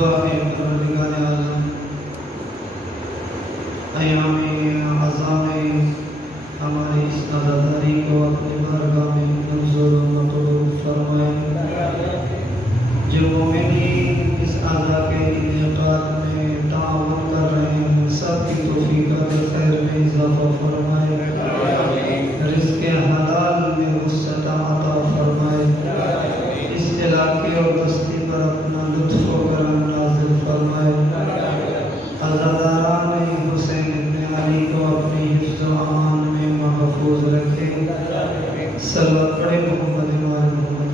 دعا میں پروردگار عالم ایام اعضاء میں ہماری اس عزاداری کو اپنے بارگاہ میں منظور و مقبول فرمائے۔ جو مومنین اس اعضاء کے انعقاد میں تعاون کر رہے ہیں سب کی توفیقات خیر میں اضافہ فرمائے، رزق حلال میں وسعت عطا فرمائے، اس علاقے اور بستی پر اپنا لطف و کرم نازل فرمائے۔ عزاداران حسین ابن علی کو اپنی حفظ و امان میں محفوظ رکھے۔ صلوات پڑھے محمد وآل محمد۔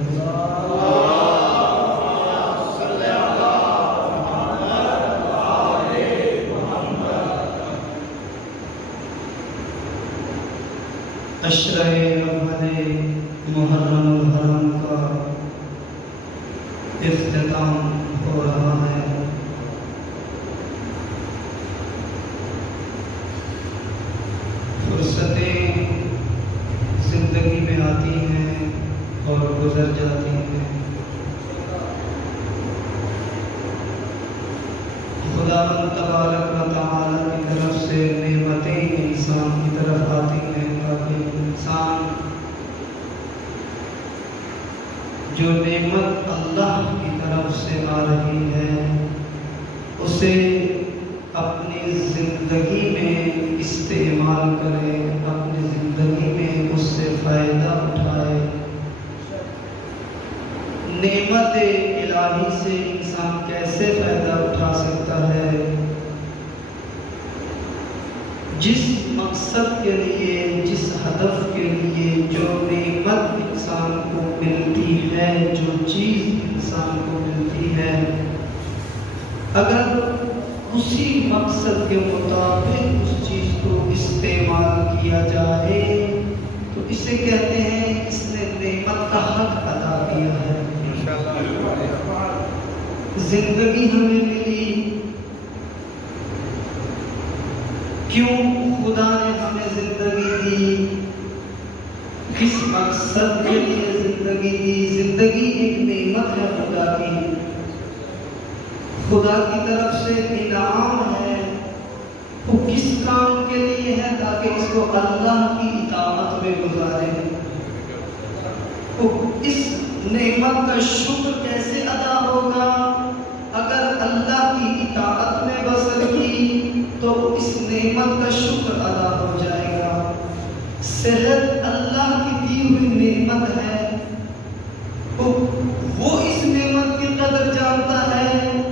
عشرہ اول محرم الحرام کا اختتام ہو رہا ہے۔ فرصتیں زندگی میں آتی ہیں اور گزر جاتی ہیں۔ خداوند تبارک و تعالی کی طرف سے نعمتیں انسان کی طرف آتی ہیں تاکہ انسان جو نعمت اللہ کی طرف سے آ رہی ہے اسے اپنی زندگی میں استعمال کرے، اپنی زندگی میں اس سے فائدہ اٹھائے۔ نعمت الہی سے انسان کیسے فائدہ اٹھا سکتا ہے؟ جس مقصد کے لیے، جس ہدف کے لیے جو نعمت انسان کو ملتی ہے، جو چیز انسان کو ملتی ہے، اگر اسی مقصد کے مطابق اس چیز کو استعمال کیا جائے تو اسے کہتے ہیں اس نے نعمت کا حق ادا کیا ہے۔ زندگی ہمیں ملی کیوں؟ خدا نے ہمیں زندگی دی، کس مقصد کے لیے زندگی دی؟ زندگی ایک نعمت ہے خدا کی، خدا کی طرف سے انعام ہے۔ وہ کس کام کے لیے ہے؟ تاکہ اس کو اللہ کی اطاعت میں گزارے۔ اس نعمت کا شکر کیسے ادا ہوگا؟ اگر اللہ کی اطاعت میں بسر کی تو اس نعمت کا شکر ادا ہو جائے گا۔ صحت اللہ کی دی ہوئی نعمت ہے، وہ اس نعمت کی قدر جانتا ہے۔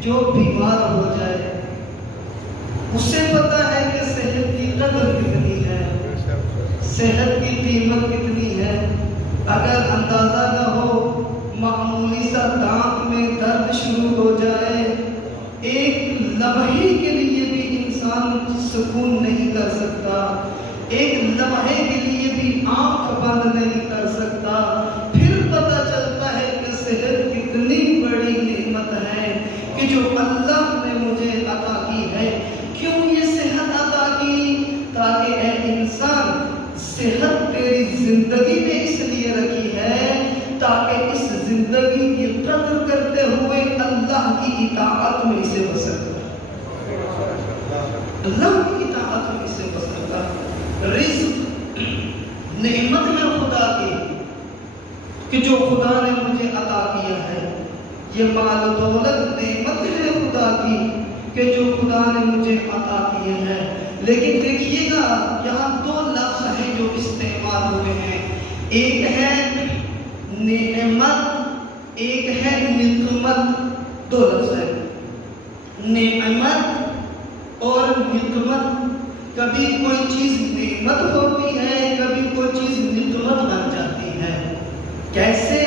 جو بیمار ہو جائے اسے پتا ہے کہ صحت کی قدر کتنی ہے، صحت کی قیمت کتنی ہے۔ اگر اندازہ نہ ہو، معمولی سا دانت میں درد شروع ہو جائے، ایک لمحے کے لیے بھی انسان سکون نہیں کر سکتا، ایک لمحے کے لیے بھی آنکھ بند نہیں کر سکتا۔ پھر پتہ چلتا ہے کہ صحت کتنی بڑی نعمت ہے کہ جو اللہ نے مجھے عطا کی ہے۔ کیوں یہ صحت عطا کی؟ تاکہ اے انسان، صحت تیری زندگی میں اس لیے رکھی ہے تاکہ اس زندگی کی قدر کرتے ہوئے اللہ کی اطاعت میں اسے بسر کر، اللہ کی اطاعت میں اسے بسر کر۔ رزق نعمت ہے خدا کی کہ جو خدا نے مجھے عطا کیا ہے۔ یہ مال و دولت نعمت ہے خدا کی کہ جو خدا نے مجھے عطا کیے ہیں۔ لیکن دیکھیے گا یہاں دو لفظ ہیں جو استعمال ہوئے ہیں، ایک ہے نعمت، ایک ہے نقمت۔ دو لفظ ہیں، نعمت اور نقمت۔ کبھی کوئی چیز نعمت ہوتی ہے، کبھی کوئی چیز نقمت بن جاتی ہے۔ کیسے؟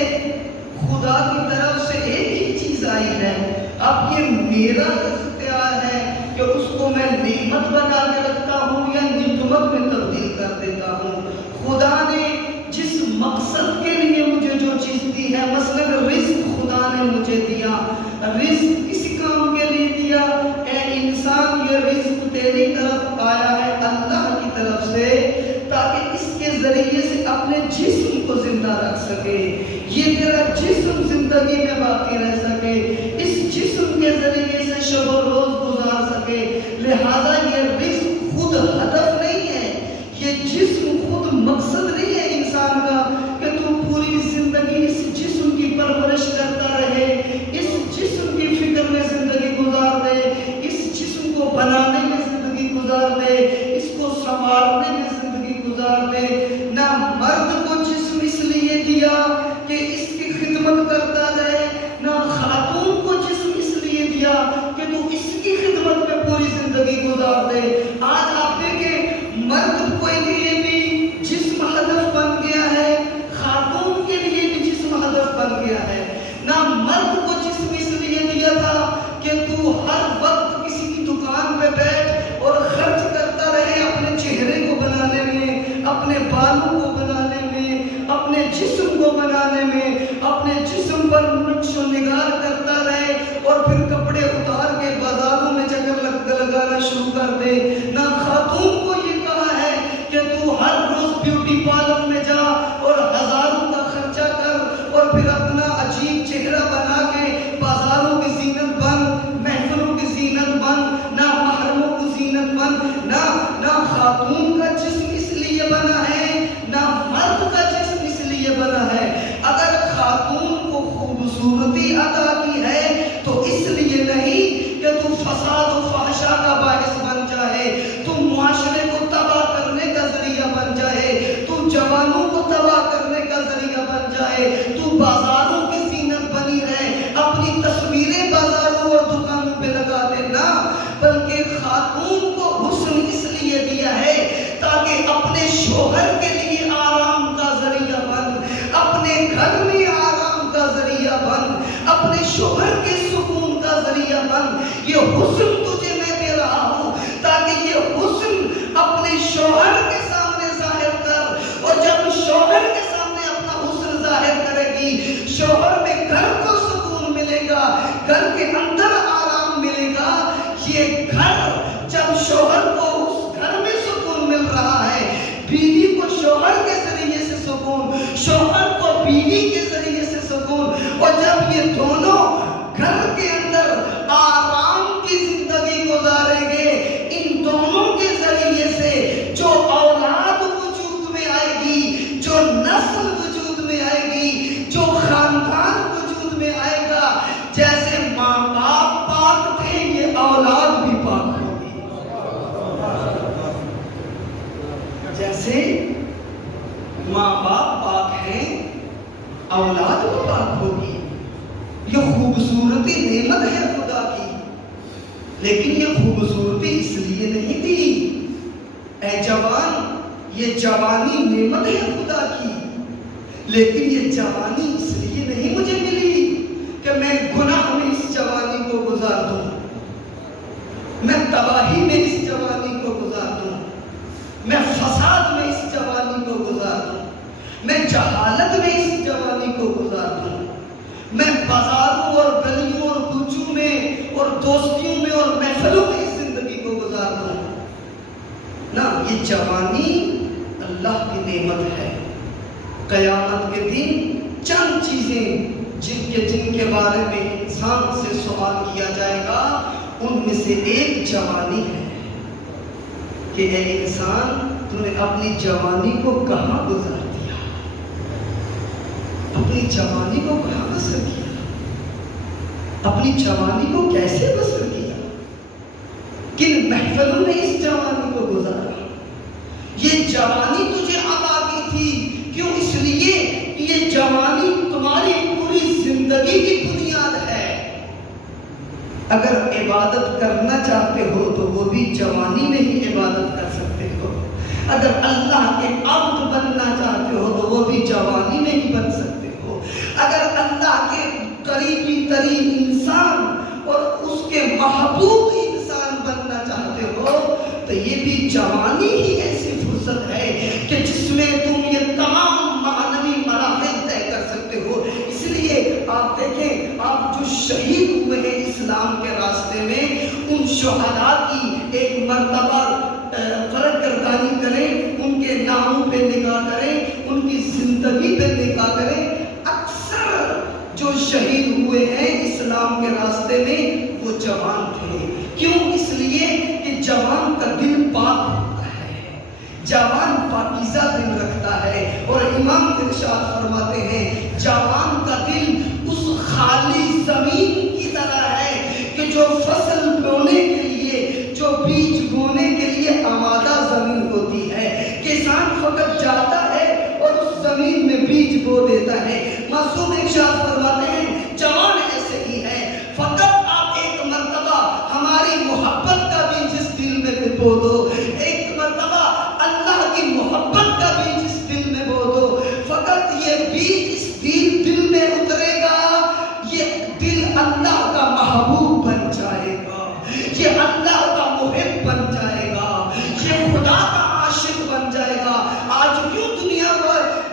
خدا کی طرف سے ایک ہی چیز آئی ہے، اب یہ میرا اختیار ہے کہ اس کو میں نعمت بنا کے رکھتا ہوں یا نقمت میں تبدیل کر دیتا ہوں۔ خدا نے جس مقصد کے لیے مجھے جو چیز دی ہے، مثلا رزق خدا نے مجھے دیا، رزق کس کام کے لیے دیا؟ اے انسان، یہ رزق تیری طرف آیا ہے اللہ کی طرف سے تاکہ اس کے ذریعے سے اپنے جسم کو کو زندہ رکھ سکے، یہ تیرا جسم زندگی میں باقی رہ سکے، اس جسم کے ذریعے سے شب و روز گزار سکے۔ لہذا یہ رزق خود ہدف نہیں ہے، یہ جسم خود مقصد نہیں ہے انسان کا کہ تو پوری زندگی اس جسم کی پرورش کرتا رہے، اس جسم کی فکر میں زندگی گزار دے، اس جسم کو بنانے میں زندگی گزار دے، اس کو سنوارنے میں زندگی گزار دے۔ نہ مرد کو جسم اس لیے دیا کہ اس کی خدمت کرتا رہے، نہ خاتون کو جسم اس لیے دیا کہ تو اس کی خدمت میں پوری زندگی گزار دے۔ آج آپ دیکھیں مرد کے لیے بھی جسم ہدف بن گیا ہے، خاتون کے لیے بھی جسم ہدف بن گیا ہے۔ نہ مرد کو جسم اس لیے دیا تھا کہ تو ہر وقت کسی کی دکان پہ بیٹھ اور خرچ کرتا رہے اپنے چہرے کو بنانے میں، اپنے بالوں کو بنانے میں، اپنے جسم کو بنانے میں، اپنے جسم پر نقش و نگار کرتا رہے اور پھر کپڑے اتار کے بازاروں میں چکر لگانا شروع کر دے۔ نہ خاتون کو یہ کہا ہے کہ تو ہر روز بیوٹی پارلر میں جا اور ہزاروں کا خرچہ کر اور پھر اپنا عجیب چہرہ بنا کے بازاروں کی زینت بن، محفلوں کی زینت بن، نہ محرموں کی زینت بن۔ نہ خاتون کا جسم اس لیے بنا ہے، نہ مرد کا جسم اس لیے بنا ہے۔ اگر خاتون کو خوبصورتی عطا کی ہے تو اس لیے نہیں کہ تو فساد و فحشا کا باعث بن جائے، تو معاشرے کو تباہ کرنے کا ذریعہ بن جائے، تو جوانوں کو تباہ کرنے کا ذریعہ بن جائے، تو بازاروں کی زینت بنی رہے، اپنی تصویریں بازاروں اور دکانوں پہ لگا دینا۔ بلکہ خاتون کو حسن اس لیے دیا ہے تاکہ اپنے شوہر کے لیے آرام کا ذریعہ بن، اپنے گھر میں آرام کا ذریعہ بن، اپنے شوہر کے سکون کا ذریعہ بن۔ یہ حسن تجھے میں دے رہا ہوں تاکہ یہ حسن اپنے شوہر کے سامنے ظاہر کر، اور جب شوہر کے سامنے اپنا حسن ظاہر کرے گی، شوہر میں گھر کو سکون ملے گا، گھر کے اندر آرام ملے گا۔ یہ گھر جب شوہر کو اس گھر میں سکون مل رہا ہے، بیوی کو شوہر کے ذریعے سے سکون، شوہر کو بیوی کے ذریعے سے سکون، اور جب یہ دونوں گھر کے اندر آرام کی زندگی گزاریں گے، ان دونوں کے ذریعے سے جو اولاد وجود میں آئے گی، جو نسل وجود میں آئے گی، جو خاندان وجود میں آئے گا، جیسے ماں باپ پاک تھے یہ اولاد بھی پاک ہوگی، جیسے ماں باپ پاک ہیں اولاد بھی پاک ہوگی۔ یہ خوبصورتی نعمت ہے خدا کی، لیکن یہ خوبصورتی اس لیے نہیں دی۔ اے جوان، یہ جوانی نعمت ہے خدا کی، لیکن یہ جوانی اس لیے نہیں مجھے ملی کہ میں گناہ میں اس جوانی کو گزار دوں، میں تباہی میں اس جوانی کو گزار دوں، میں فساد میں اس جوانی کو گزار دوں، میں جہالت میں اس جوانی کو گزار دوں، میں بازاروں اور گلیوں اور کوچوں میں اور دوستیوں میں اور محفلوں میں اس زندگی کو گزار دوں۔ نہ، یہ جوانی اللہ کی نعمت ہے۔ قیامت کے دن چند چیزیں جن کے بارے میں انسان سے سوال کیا جائے گا، ان میں سے ایک جوانی ہے کہ اے انسان، تو نے اپنی جوانی کو کہاں گزار دیا، اپنی جوانی کو کہاں بسر کیا، اپنی جوانی کو کیسے بسر کیا، کن محفلوں میں اس جوانی کو گزارا۔ یہ جوانی تجھے عطا کی تھی کیوں؟ اس لیے کہ یہ جوانی تمہاری پوری زندگی کی بنیاد ہے۔ اگر عبادت کرنا چاہتے ہو تو وہ بھی جوانی میں ہی عبادت کر سکتے ہو، اگر اللہ کے عبد بننا چاہتے ہو تو وہ بھی جوانی میں ہی بن سکتے ہو، اگر اللہ کے قریبی ترین انسان اور اس کے محبوب انسان بننا چاہتے ہو تو یہ بھی جوانی ہی ایسی فرصت ہے کہ جس میں تم یہ تمام معنوی مراحل طے کر سکتے ہو۔ اس لیے آپ دیکھیں، آپ جو شہید ہوئے ہیں اسلام کے راستے میں، ان شہداء کی ایک مرتبہ فرق گردانی کریں، ان کے ناموں پہ نگاہ کریں، ان کی زندگی زندگی پہ دیکھا کریں، اکثر جو شہید ہوئے ہیں اسلام کے راستے میں وہ جوان تھے۔ کیوں؟ اس لیے کہ جوان کا دل پاک ہوتا ہے، جوان پاکیزہ دل رکھتا ہے، اور امام ارشاد فرماتے ہیں جوان کا دل اس خالی زمین کی طرح ہے کہ جو فصل بونے کے لیے، جو بیج بونے کے لیے آمادہ زمین ہوتی ہے، کسان فقط جاتا ہے اور اس زمین میں بیج بو دیتا ہے۔ معصوم ارشاد فرماتے ہیں جوان ایسے ہی ہے، فقط آپ ایک مرتبہ ہماری محبت کا بیج اس دل میں بو دو، ایک مرتبہ اللہ کی محبت کا بیج اس دل میں بو دو، فقط یہ بیج اس دل میں اترے گا، یہ دل اللہ کا محبوب بن جائے گا، یہ اللہ کا محب بن جائے گا، یہ خدا کا عاشق بن جائے گا۔ آج کیوں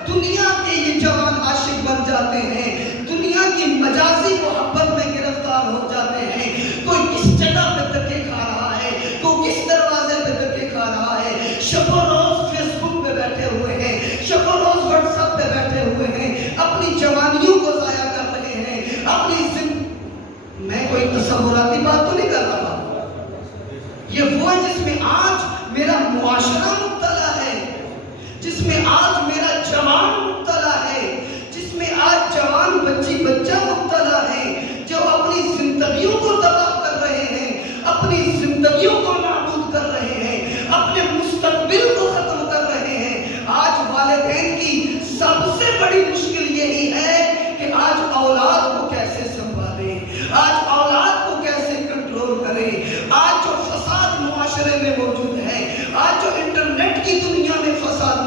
دنیا کے یہ جوان عاشق بن جاتے ہیں، دنیا کی مجازی محبت میں گرفتار ہو جاتے ہیں؟ کوئی کس جگہ پہ دھکے کھا رہا ہے، کوئی کس دروازے پہ دھکے کھا رہا ہے، شب و روز فیس بک پہ بیٹھے ہوئے ہیں، شب و روز واٹس ایپ پہ بیٹھے ہوئے ہیں، اپنی جوانیوں کو ضائع کر رہے ہیں، میں کوئی تصوراتی بات تو نہیں کر رہا، یہ وہ ہے جس میں آج میرا معاشرہ مبتلا ہے، جس میں آج میرا جوان مبتلا ہے، جس میں آج جوان بچہ مبتلا ہے، جو اپنی زندگیوں کو تباہ کر رہے ہیں، اپنی زندگیوں کو نابود کر رہے ہیں، اپنے مستقبل کو ختم کر رہے ہیں۔ آج والدین کی سب سے بڑی مشکل یہی ہے کہ آج اولاد کو کیسے سنبھالیں، آج اولاد کو کیسے کنٹرول کریں۔ آج جو فساد معاشرے میں موجود ہے، آج جو انٹرنیٹ کی دنیا میں فساد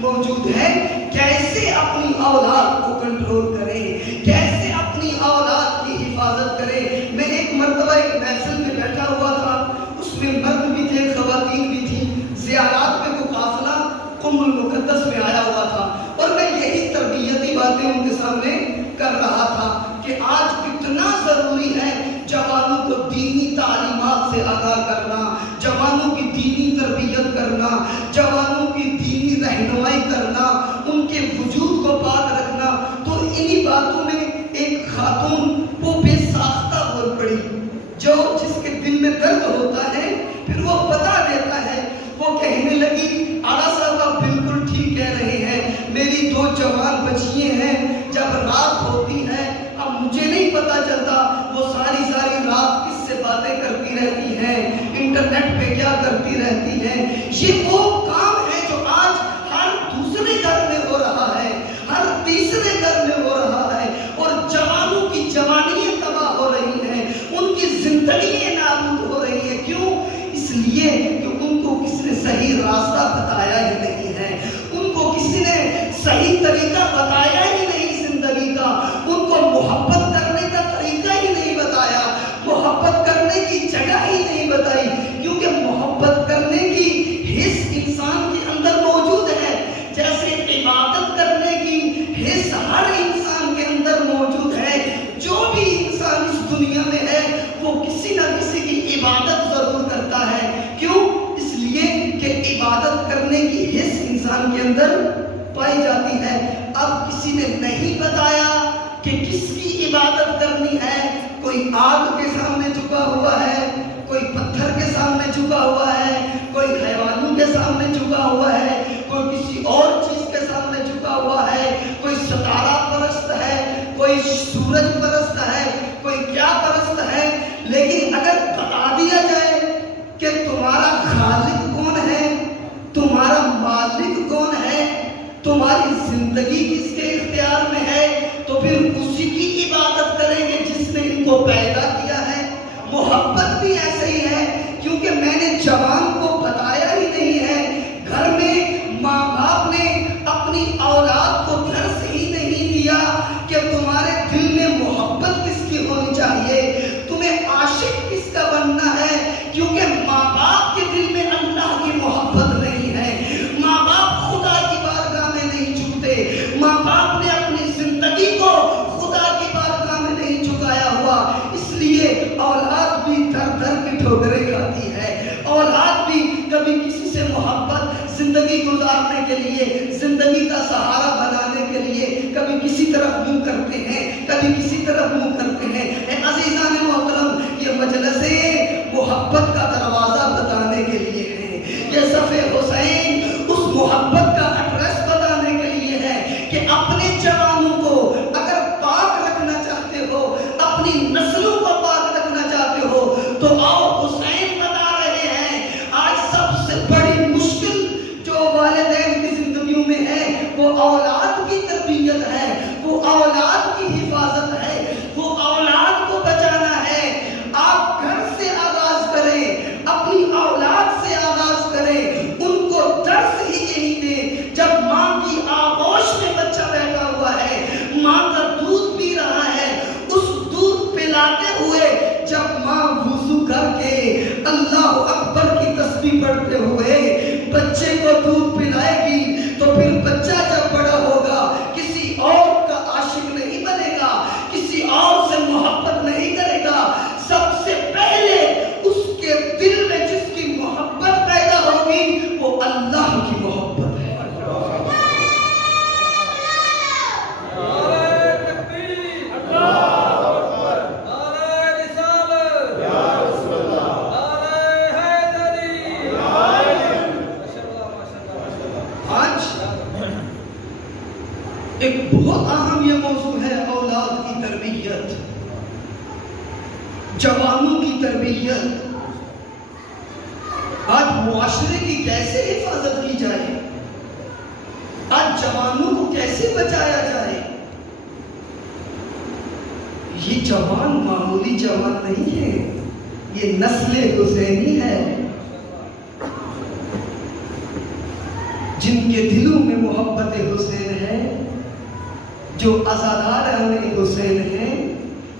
موجود ہے، کیسے اپنی اولاد کو کنٹرول کریں، کیسے اپنی اولاد کی حفاظت کریں۔ میں ایک مرتبہ ایک محفل میں بیٹھا ہوا تھا، اس میں مرد بھی تھے، خواتین بھی تھی، زیارات میں کوئی قافلہ قم المقدس میں آیا ہوا تھا، اور میں یہی تربیتی باتیں ان کے سامنے کر رہا تھا کہ آج کتنا ضروری ہے جوانوں کو دینی تعلیمات سے آگاہ کرنا، جوانوں کی دینی تربیت کرنا، جوانوں کی دینی رہنمائی کرنا، ان کے وجود کو پاک رکھنا۔ تو انہی باتوں میں ایک خاتون وہ بے ساختہ بول پڑی، جس کے دل میں درد ہوتا ہے پھر وہ بتا دیتا ہے۔ وہ کہنے لگی آغا صاحب آپ بالکل ٹھیک کہہ رہے ہیں، میری 2 جوان بچیاں ہیں، جب رات ہوتی ہے اب مجھے نہیں پتا چلتا وہ ساری رات کس سے باتیں کرتی رہتی ہیں، انٹرنیٹ پہ کیا کرتی رہتی ہیں۔ یہ وہ کام ہے جو آج ہر دوسرے گھر میں ہو رہا ہے، ہر تیسرے گھر میں ہو رہا ہے، اور جوانوں کی جوانیاں تباہ ہو رہی ہیں، ان کی زندگیاں نابود ہو رہی ہیں۔ کیوں؟ اس لیے کہ ان کو کسی نے صحیح راستہ بتایا ہی نہیں ہے، ان کو کسی نے صحیح طریقہ بتایا ہی نہیں زندگی کا، ان کو محبت کرنے کا طریقہ ہی نہیں بتایا، محبت کرنے کی جگہ ہی نہیں بتائی، کیونکہ محبت کرنے کی حس انسان کے اندر موجود ہے، جیسے عبادت کرنے کی حس ہر انسان کے اندر موجود ہے۔ جو بھی انسان اس دنیا میں ہے وہ کسی نہ کسی کی عبادت ضرور کرتا ہے۔ کیوں؟ اس لیے کہ عبادت کرنے کی حس انسان کے اندر پائی جاتی ہے۔ اب کسی نے نہیں بتایا کہ کس کی عبادت کرنی ہے، کوئی آگ کے سامنے جھکا ہوا ہے، کوئی پتھر کے سامنے جھکا ہوا ہے، کوئی حیوانوں کے سامنے جھکا ہوا ہے، کوئی کسی اور چیز کے سامنے جھکا ہوا ہے، کوئی ستارہ پرست ہے، کوئی سورج پرست ہے، کوئی کیا پرست ہے۔ لیکن اگر بتا دیا جائے کہ تمہارا خالق کون ہے، تمہارا مالک کون ہے، تمہاری زندگی کس کے اختیار میں ہے، تو پھر اسی کی عبادت کریں گے جس نے ان کو پیدا کیا ہے۔ محبت بھی ایسے ہی ہے، کیونکہ میں نے جوان کو بتایا ہی نہیں ہے، گھر میں ماں باپ نے اپنی اولاد کو درس ہی نہیں دیا کہ تمہارے دل میں محبت کس کی ہونی چاہیے، تمہیں عاشق کس کا بننا ہے، کیونکہ ماں باپ کے دل میں اللہ کی محبت نہیں ہے، ماں باپ خدا کی بارگاہ میں نہیں جھکتے، ماں باپ نے اپنی زندگی کو خدا کی بارگاہ میں نہیں جھکایا ہوا، اس لیے اولاد بھی در کی ٹھوکریں کھاتی ہے، اولاد بھی کبھی کسی سے محبت زندگی گزارنے کے لیے، زندگی کا سہارا بنانے کسی طرف منہ کرتے ہیں، کبھی کسی طرف منہ کرتے ہیں۔ اے عزیزان محترم، یہ مجلسیں محبت کا دروازہ بتانے کے لیے ہیں، یہ صف حسین اس محبت کا ایڈریس بتانے کے لیے ہے کہ اپنے جوانوں کو اگر پاک رکھنا چاہتے ہو، اپنی نسلوں کو پاک رکھنا چاہتے ہو، تو آؤ حسین بتا رہے ہیں۔ آج سب سے بڑی مشکل جو والدین کی زندگیوں میں ہے وہ اولاد کی تربیت ہے، وہ اولاد کی حفاظت ہے، وہ اولاد کو بچانا ہے۔ آپ گھر سے آغاز کریں، اپنی اولاد سے آغاز کریں، ان کو درس ہی یہی دیں۔ جب ماں کی آغوش میں بچہ بیٹھا ہوا ہے، ماں کا دودھ پی رہا ہے، اس دودھ پلاتے ہوئے جب ماں وضو کر کے اللہ اکبر کی تسبیح پڑھتے ہوئے بچے کو دودھ پلائے گی، تو پھر بچہ جب بڑا ہوگا کسی اور کا عاشق نہیں بنے گا، کسی اور سے محبت نہیں کرے گا۔ سب سے پہلے اس کے دل میں جس کی محبت پیدا ہوگی وہ اللہ کی محبت ہے۔ ایک بہت اہم یہ موضوع ہے اولاد کی تربیت، جوانوں کی تربیت۔ آج معاشرے کی کیسے حفاظت کی جائے، آج جوانوں کو کیسے بچایا جائے۔ یہ جوان معمولی جوان نہیں ہے، یہ نسل حسینی ہے، جن کے دلوں میں محبت حسین ہے، جو عزادار حسین ہیں،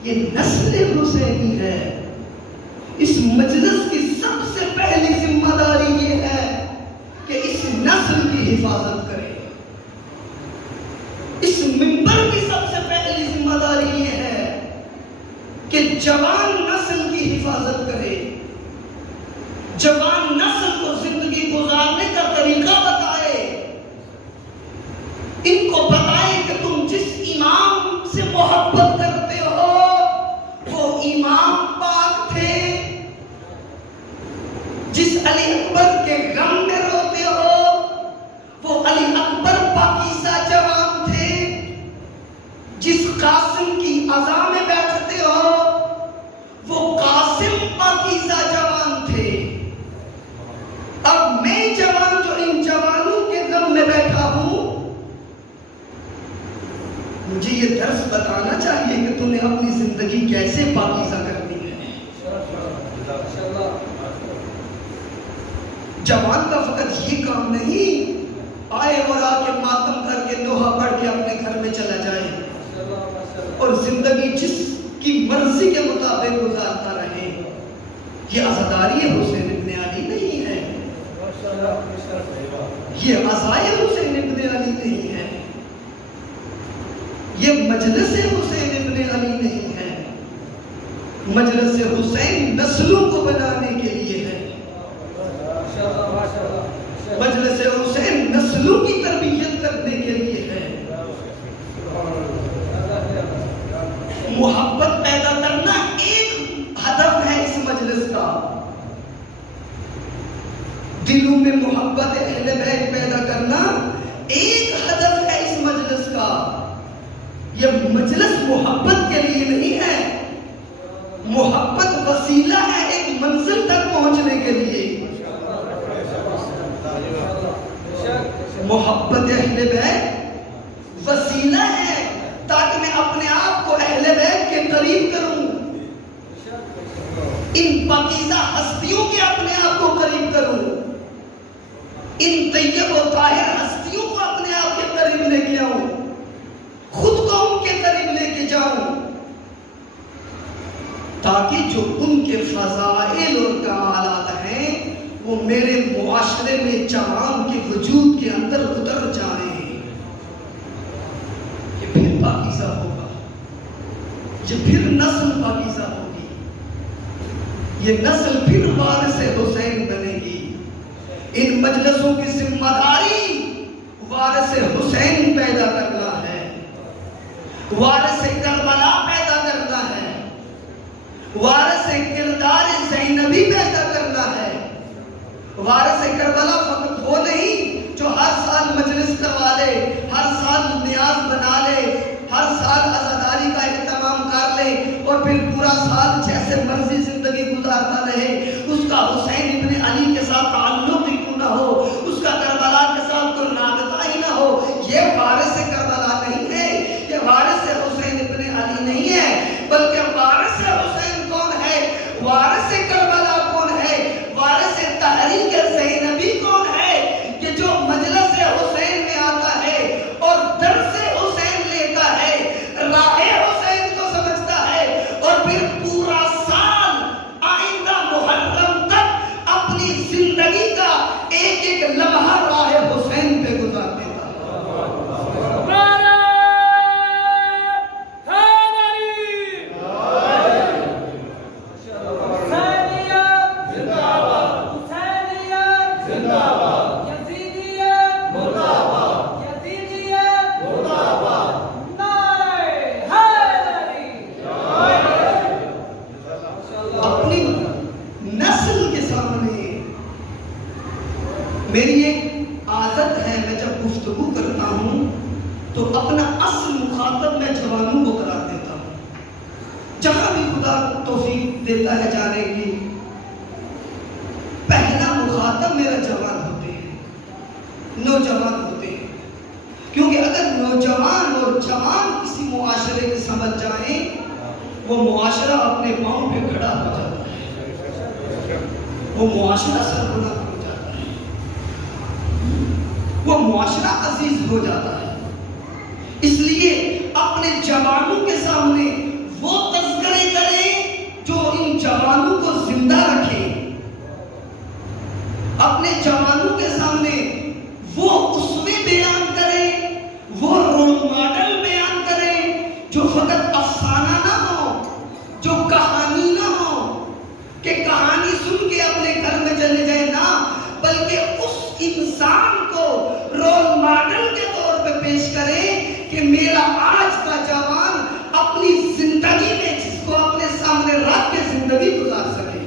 یہ نسل حسینی ہے۔ اس مجلس کی سب سے پہلی ذمہ داری یہ ہے کہ اس نسل کی حفاظت کرے۔ اس منبر کی سب سے پہلی ذمہ داری یہ ہے کہ جوان نسل کی حفاظت کرے، جوان نسل کو زندگی گزارنے کا طریقہ بتائے، ان کو بتائے کہ تم جس امام سے محبت کرتے ہو وہ امام پاک تھے، جس علی اکبر کے غم میں روتے ہو وہ علی اکبر پاکیزہ جوان تھے، جس قاسم کی عزا میں بیٹھتے ہو وہ قاسم پاکیزہ جوان تھے۔ اب میں جوان جو ان جوانوں کے غم میں بیٹھا ہوں، مجھے یہ درس بتانا چاہیے کہ تم نے اپنی زندگی کیسے پاکیزہ کرنی ہے۔ جوان کا فقط یہ کام نہیں آئے اور آ کے ماتم کر کے نوحہ پڑھ کے اپنے گھر میں چلا جائے اور زندگی جس کی مرضی کے مطابق گزارتا رہے، یہ عزاداری حسین ابن علی نہیں ہے، یہ عزائے حسین ابن علی نہیں ہے، یہ مجلس حسین ابن علی نہیں ہے۔ مجلس حسین نسلوں کو بنانے کے لیے ہے، مجلس حسین نسلوں کی تربیت کرنے کے لیے ہے۔ محبت پیدا کرنا ایک ہدف ہے اس مجلس کا، دلوں میں محبت اہل بیت پیدا کرنا ایک ہدف ہے اس مجلس کا۔ یہ مجلس محبت کے لیے نہیں ہے، محبت وسیلہ ہے ایک منزل تک پہنچنے کے لیے۔ محبت اہل بیت وسیلہ ہے تاکہ میں اپنے آپ کو اہل بیت کے قریب کروں، ان پاکیزہ ہستیوں کے اپنے آپ کو قریب کروں، ان طیب و طاہر ہستیوں کو اپنے آپ کے قریب لے کے آؤں، خود کو ان کے قریب لے کے جاؤں، تاکہ جو ان کے فضائل اور کمالات ہیں وہ میرے معاشرے میں جوان کے وجود کے اندر اتر جائیں۔ یہ پھر پاکیزہ ہوگا، یہ پھر نسل پاکیزہ ہوگی، یہ نسل پھر وارث حسین بنے گی۔ ان مجلسوں کی ذمہ داری وارث حسین پیدا کرنا ہے۔ وارث کربلا پیدا کرنا ہے، وارث کردار زینبی پیدا کرنا ہے۔ وارث کربلا فقط وہ نہیں جو ہر سال مجلس کروا لے، ہر سال نیاز بنا لے، ہر سال عزاداری کا اہتمام کر لے اور پھر پورا سال جیسے مرضی زندگی گزارتا رہے، اس کا حسین ابن علی کے ساتھ تعلق ہی کیوں نہ ہو، اس کا کربلا کے ساتھ کوئی رابطہ ہی نہ ہو۔ یہ وارث کربلا نہیں ہے، یہ وارث حسین ابن علی نہیں ہے، بلکہ وارث حسین کون ہے، وارث کربلا کون ہے، وارث تحریک زینبی کون ہے، کہ جو مجلس حسین میں آتا ہے اور درس حسین لیتا ہے، راہ حسین کو سمجھتا ہے اور پھر پورا سال آئندہ محرم تک اپنی زندگی کا ایک ایک لمحہ راہ حسین پہ گزار دیتا ہے۔ میری ایک عادت ہے، میں جب گفتگو کرتا ہوں تو اپنا اصل مخاطب میں جوانوں کو قرار دیتا ہوں، جہاں بھی خدا توفیق دیتا ہے جانے کی۔ پہلا مخاطب میرا جوان ہوتے ہیں، نوجوان ہوتے ہیں، کیونکہ اگر نوجوان اور جوان کسی معاشرے کے سمجھ جائیں، وہ معاشرہ اپنے پاؤں پہ کھڑا ہو جاتا ہے، وہ معاشرہ سربلند ہو جاتا ہے، وہ معاشرہ عزیز ہو جاتا ہے۔ اس لیے اپنے جوانوں کے سامنے وہ تذکرے کریں جو ان جوانوں کو زندہ رکھے، اپنے جوانوں کے سامنے وہ اسوے بیان کریں، وہ رول ماڈل بیان کریں، جو فقط افسانہ نہ ہو، جو کہانی نہ ہو کہ کہانی سن کے اپنے گھر میں چلے جائیں، نہ، بلکہ اس انسان کو رول ماڈل کے طور پہ پیش کریں کہ میرا آج کا جوان اپنی زندگی میں جس کو اپنے سامنے رکھ کے زندگی گزار سکے،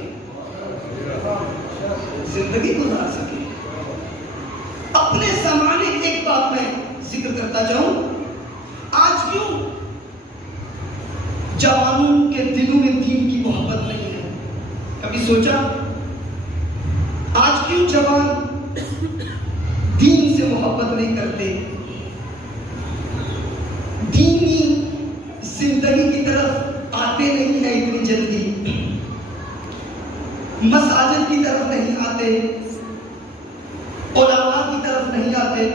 زندگی گزار سکے۔ اپنے زمانے کی ایک بات میں ذکر کرتا جاؤں، آج کیوں جوانوں کے دلوں میں دین کی محبت نہیں ہے؟ کبھی سوچا آج کیوں جوان دین سے محبت نہیں کرتے، دینی زندگی کی طرف آتے نہیں ہیں اتنی جلدی، مساجد کی طرف نہیں آتے، علماء کی طرف نہیں آتے؟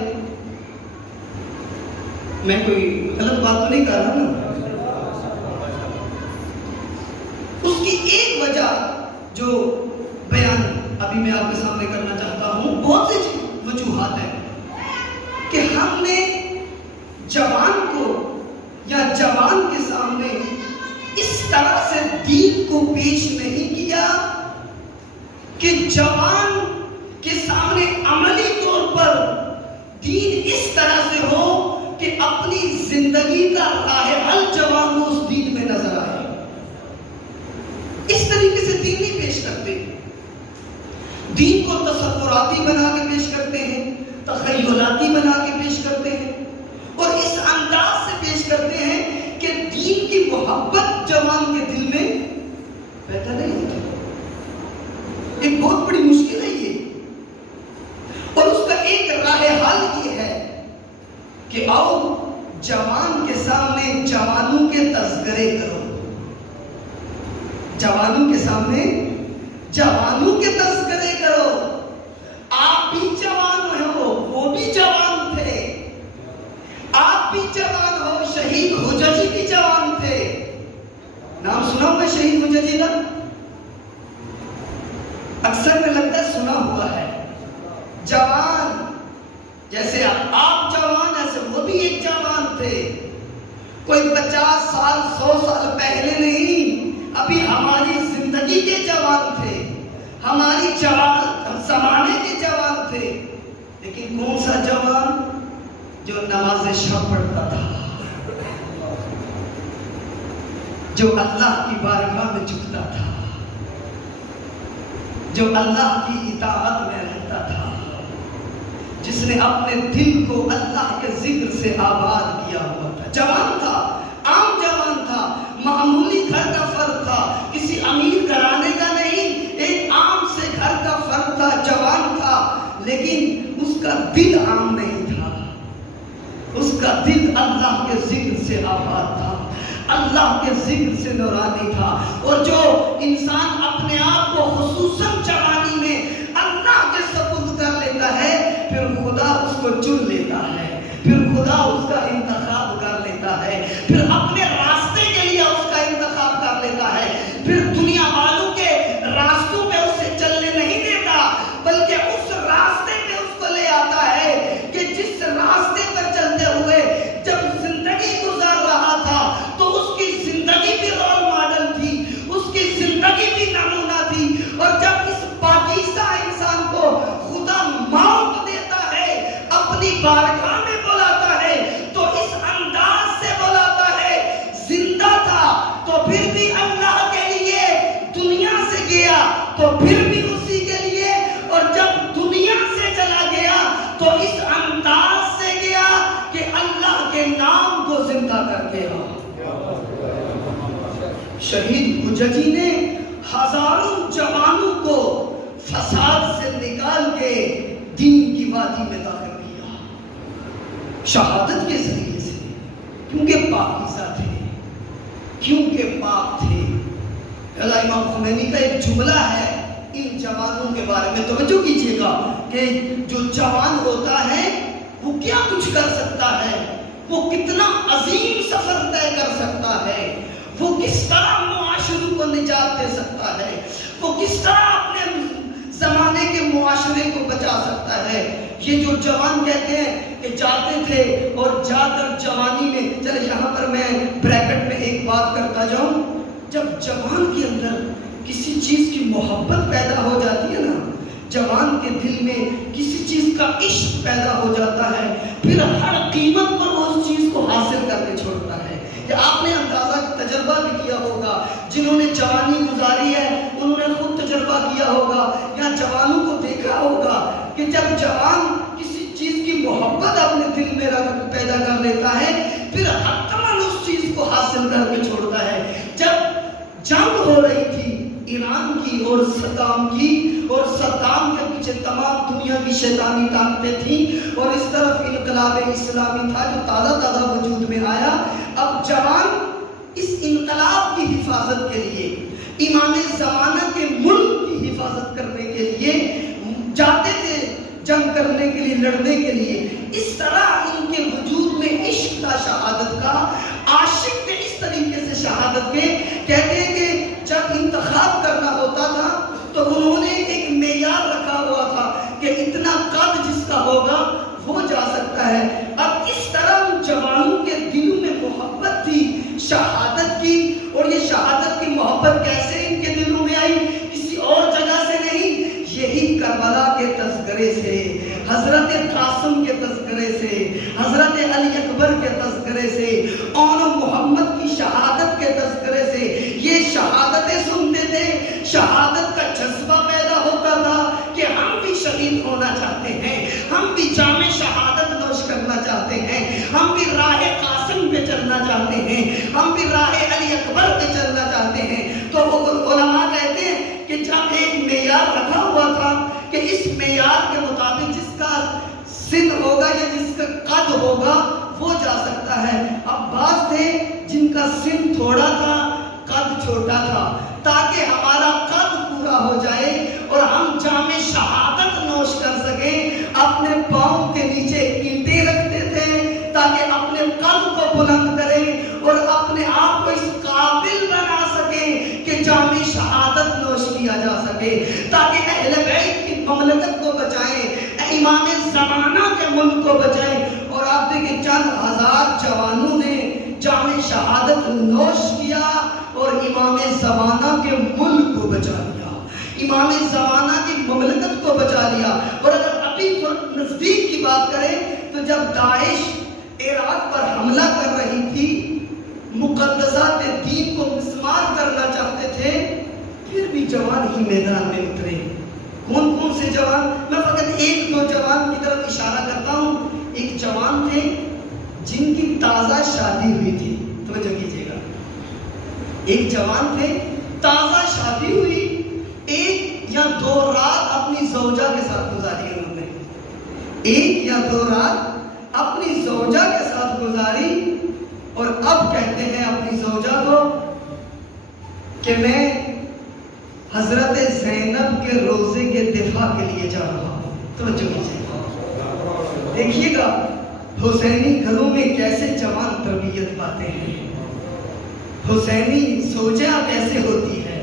میں کوئی غلط بات تو نہیں کر رہا نا؟ اس کی ایک وجہ جو بیان ابھی میں آپ کے سامنے کرنا چاہتا ہوں، بہت سی وجوہات ہیں کہ ہم نے جوان کو یا جوان کے سامنے اس طرح سے دین کو پیش نہیں کیا کہ جوان کے سامنے عملی طور پر دین اس طرح سے ہو کہ اپنی زندگی کا راہ حل جوان کو اس دین میں نظر آئے۔ اس طریقے سے دین نہیں پیش کرتے، دین کو تصوراتی بنا کے پیش کرتے ہیں، تخیلاتی بنا کے پیش کرتے ہیں، اور اس انداز سے پیش کرتے ہیں کہ دین کی محبت جوان کے دل میں پیدا نہیں ہوتی۔ ایک بہت بڑی مشکل ہے یہ، اور اس کا ایک راہ حل یہ ہے کہ آؤ جوان کے سامنے جوانوں کے تذکرے کرو، جوانوں کے سامنے جوانوں کے تذکرے کرو۔ آپ بھی جوان ہو، وہ بھی جوان تھے، آپ بھی جوان ہو، شہید حججی بھی جوان تھے۔ نام سنا ہوا شہید حججی کا؟ اکثر میں لگتا ہے سنا ہوا ہے۔ جوان جیسے آپ جوان، ایسے وہ بھی ایک جوان تھے، کوئی 50 سال 100 سال پہلے نہیں، ابھی ہماری زندگی کے جوان تھے، ہماری زمانے کے جوان تھے۔ لیکن کون سا جوان؟ جو نماز شب پڑھتا تھا، جو اللہ کی بارگاہ میں جھکتا تھا، جو اللہ کی اطاعت میں رہتا تھا، جس نے اپنے دل کو اللہ کے ذکر سے آباد کیا ہوا تھا. جوان تھا، عام جوان تھا، معمولی گھر کا فرد تھا، کسی امیر گھرانے کا نہیں، ایک عام سے گھر کا فرد تھا، جوان تھا، لیکن اس کا دل عام نہیں تھا. اس کا دل اللہ کے ذکر سے آباد تھا، اللہ کے ذکر سے نورانی تھا. اور جو انسان اپنے آپ کو خصوصاً جوانی میں اللہ کے سپرد کر لیتا ہے، پھر خدا اس کو چن لیتا ہے، پھر خدا اس کا انتخاب کر لیتا ہے، پھر اپنے راستے کے لیے اس کا انتخاب کر لیتا ہے، پھر دنیا والوں کے راستوں پہ اسے چلنے نہیں دیتا، بلکہ اس راستے پہ اس کو لے آتا ہے کہ جس راستے پر چلتے ہوئے جب زندگی گزار رہا تھا تو اس کی زندگی بھی رول ماڈل تھی، اس کی زندگی بھی نمونہ تھی. اور جب اس پاکیزہ انسان کو خدا موت دیتا ہے، اپنی بارگاہ میں بلاتا ہے، تو اس انداز سے بلاتا ہے. زندہ تھا تو پھر بھی اللہ کے لیے، دنیا سے گیا تو پھر بھی اسی کے لیے، اور جب دنیا سے چلا گیا تو اس انداز سے گیا کہ اللہ کے نام کو زندہ کر گیا. شہید حججی نے ہزاروں جوانوں کو فساد سے نکال کے دین کی وادی میں داخل کیا، شہادت کے ذریعے سے، کیونکہ پاکیزہ تھے، کیونکہ پاک تھے. اللہ امام خمینی کا ایک جملہ ہے ان جوانوں کے بارے میں، توجہ کیجئے گا کہ جو جوان ہوتا ہے وہ کیا کچھ کر سکتا ہے، وہ کتنا عظیم سفر طے کر سکتا ہے، وہ کس طرح معاشروں کو نجات دے سکتا ہے، وہ کس طرح اپنے زمانے کے معاشرے کو بچا سکتا ہے. یہ جو جوان کہتے ہیں کہ جاتے تھے اور جا کر جوانی میں، چلے یہاں پر میں بریکٹ میں ایک بات کرتا جاؤں، جب جوان کے اندر کسی چیز کی محبت پیدا ہو جاتی ہے نا، جوان کے دل میں کسی چیز کا عشق پیدا ہو جاتا ہے، پھر ہر قیمت پر وہ اس چیز کو حاصل کر کے چھوڑتا ہے. کہ آپ نے اندازہ تجربہ بھی کیا ہوگا، جنہوں نے جوانی گزاری ہے انہوں نے خود تجربہ کیا ہوگا یا جوانوں کو دیکھا ہوگا کہ جب جوان کسی چیز کی محبت اپنے دل میں پیدا کر لیتا ہے، پھر حتماً اس چیز کو حاصل کر کے چھوڑتا ہے. جب جنگ ہو رہی تھی ایران کی اور صدام کی، اور صدام کے پیچھے تمام دنیا کی شیطانی طاقتیں تھیں، اور اس طرف انقلاب اسلامی تھا جو تازہ وجود میں آیا. اب جوان اس انقلاب کی حفاظت کے لیے، امام زمانہ کے ملک کی حفاظت کرنے کے لیے جاتے تھے، جنگ کرنے کے لیے، لڑنے کے لیے. اس طرح ان کے وجود میں عشق تھا شہادت کا. عاشق تھے اس طریقے سے شہادت کے، کہتے ہیں کہ جب انتخاب کرنا ہوتا تھا تو انہوں نے ایک معیار رکھا ہوا تھا کہ اتنا قد جس کا ہوگا وہ جا سکتا ہے. اب اس طرح ان جوانوں کے دلوں میں محبت تھی شہادت کی، اور یہ شہادت کی محبت کیسے ان کے دلوں میں آئی؟ کسی اور جگہ سے نہیں، یہی کربلا کے تذکرے سے، حضرت قاسم کے تذکرے سے، حضرت علی اکبر کے تذکرے سے، اور محمد کی شہادت کے تذکرے سے. یہ شہادتیں سنتے تھے، شہادت کا جذبہ پیدا ہوتا تھا کہ ہم بھی شہید ہونا چاہتے ہیں، ہم بھی جام شہادت نوش کرنا چاہتے ہیں، ہم بھی راہ قاسم پہ چلنا چاہتے ہیں، ہم بھی راہ علی اکبر پہ چلنا چاہتے ہیں. تو علماء کہتے ہیں کہ جب ایک معیار رکھا ہوا تھا کہ اس معیار کے مطابق جس کا سن ہوگا یا جس کا قد ہوگا وہ جا سکتا ہے. اب بعض تھے جن کا سن تھوڑا تھا، قد چھوٹا تھا، تاکہ ہمارا قد پورا ہو جائے اور ہم جام شہادت نوش کر سکیں. اپنے پاؤں کے نیچے اینٹیں رکھتے تھے تاکہ اپنے قد کو بلند کریں اور اپنے آپ کو اس قابل بنا سکیں کہ جام شہادت نوش کیا جا سکے، تاکہ اہل بیت کی مملکت کو بچائیں، امام زمانہ کے ملک کو بچائیں. اور آپ دیکھیں چند ہزار جوانوں نے جام شہادت نوش کیا اور امام زمانہ کے ملک کو بچا لیا، امام زمانہ کی مملکت کو بچا لیا. اور اگر ابھی نزدیک کی بات کریں تو جب داعش عراق پر حملہ کر رہی تھی، مقدسات دین کو مسمار کرنا چاہتے تھے، پھر بھی جوان ہی میدان میں اترے۔ کون کون سے جوان؟ میں فقط ایک دو جوان کی طرف اشارہ کرتا ہوں۔ ایک جوان تھے جن کی تازہ شادی ہوئی تھی، توجہ کیجیے گا، ایک جوان تھے تازہ شادی ہوئی، 1 یا 2 رات اپنی زوجہ کے ساتھ گزاری انہوں نے، 1 یا 2 رات اپنی زوجہ کے ساتھ گزاری، اور اب کہتے ہیں اپنی زوجہ کو کہ میں حضرت زینب کے روزے کے دفاع کے لیے جا رہا ہوں۔ توجہ کیجیے گا، دیکھیے گا حسینی گھروں میں کیسے جوان تربیت پاتے ہیں، حسینی زوجہ کیسے ہوتی ہے،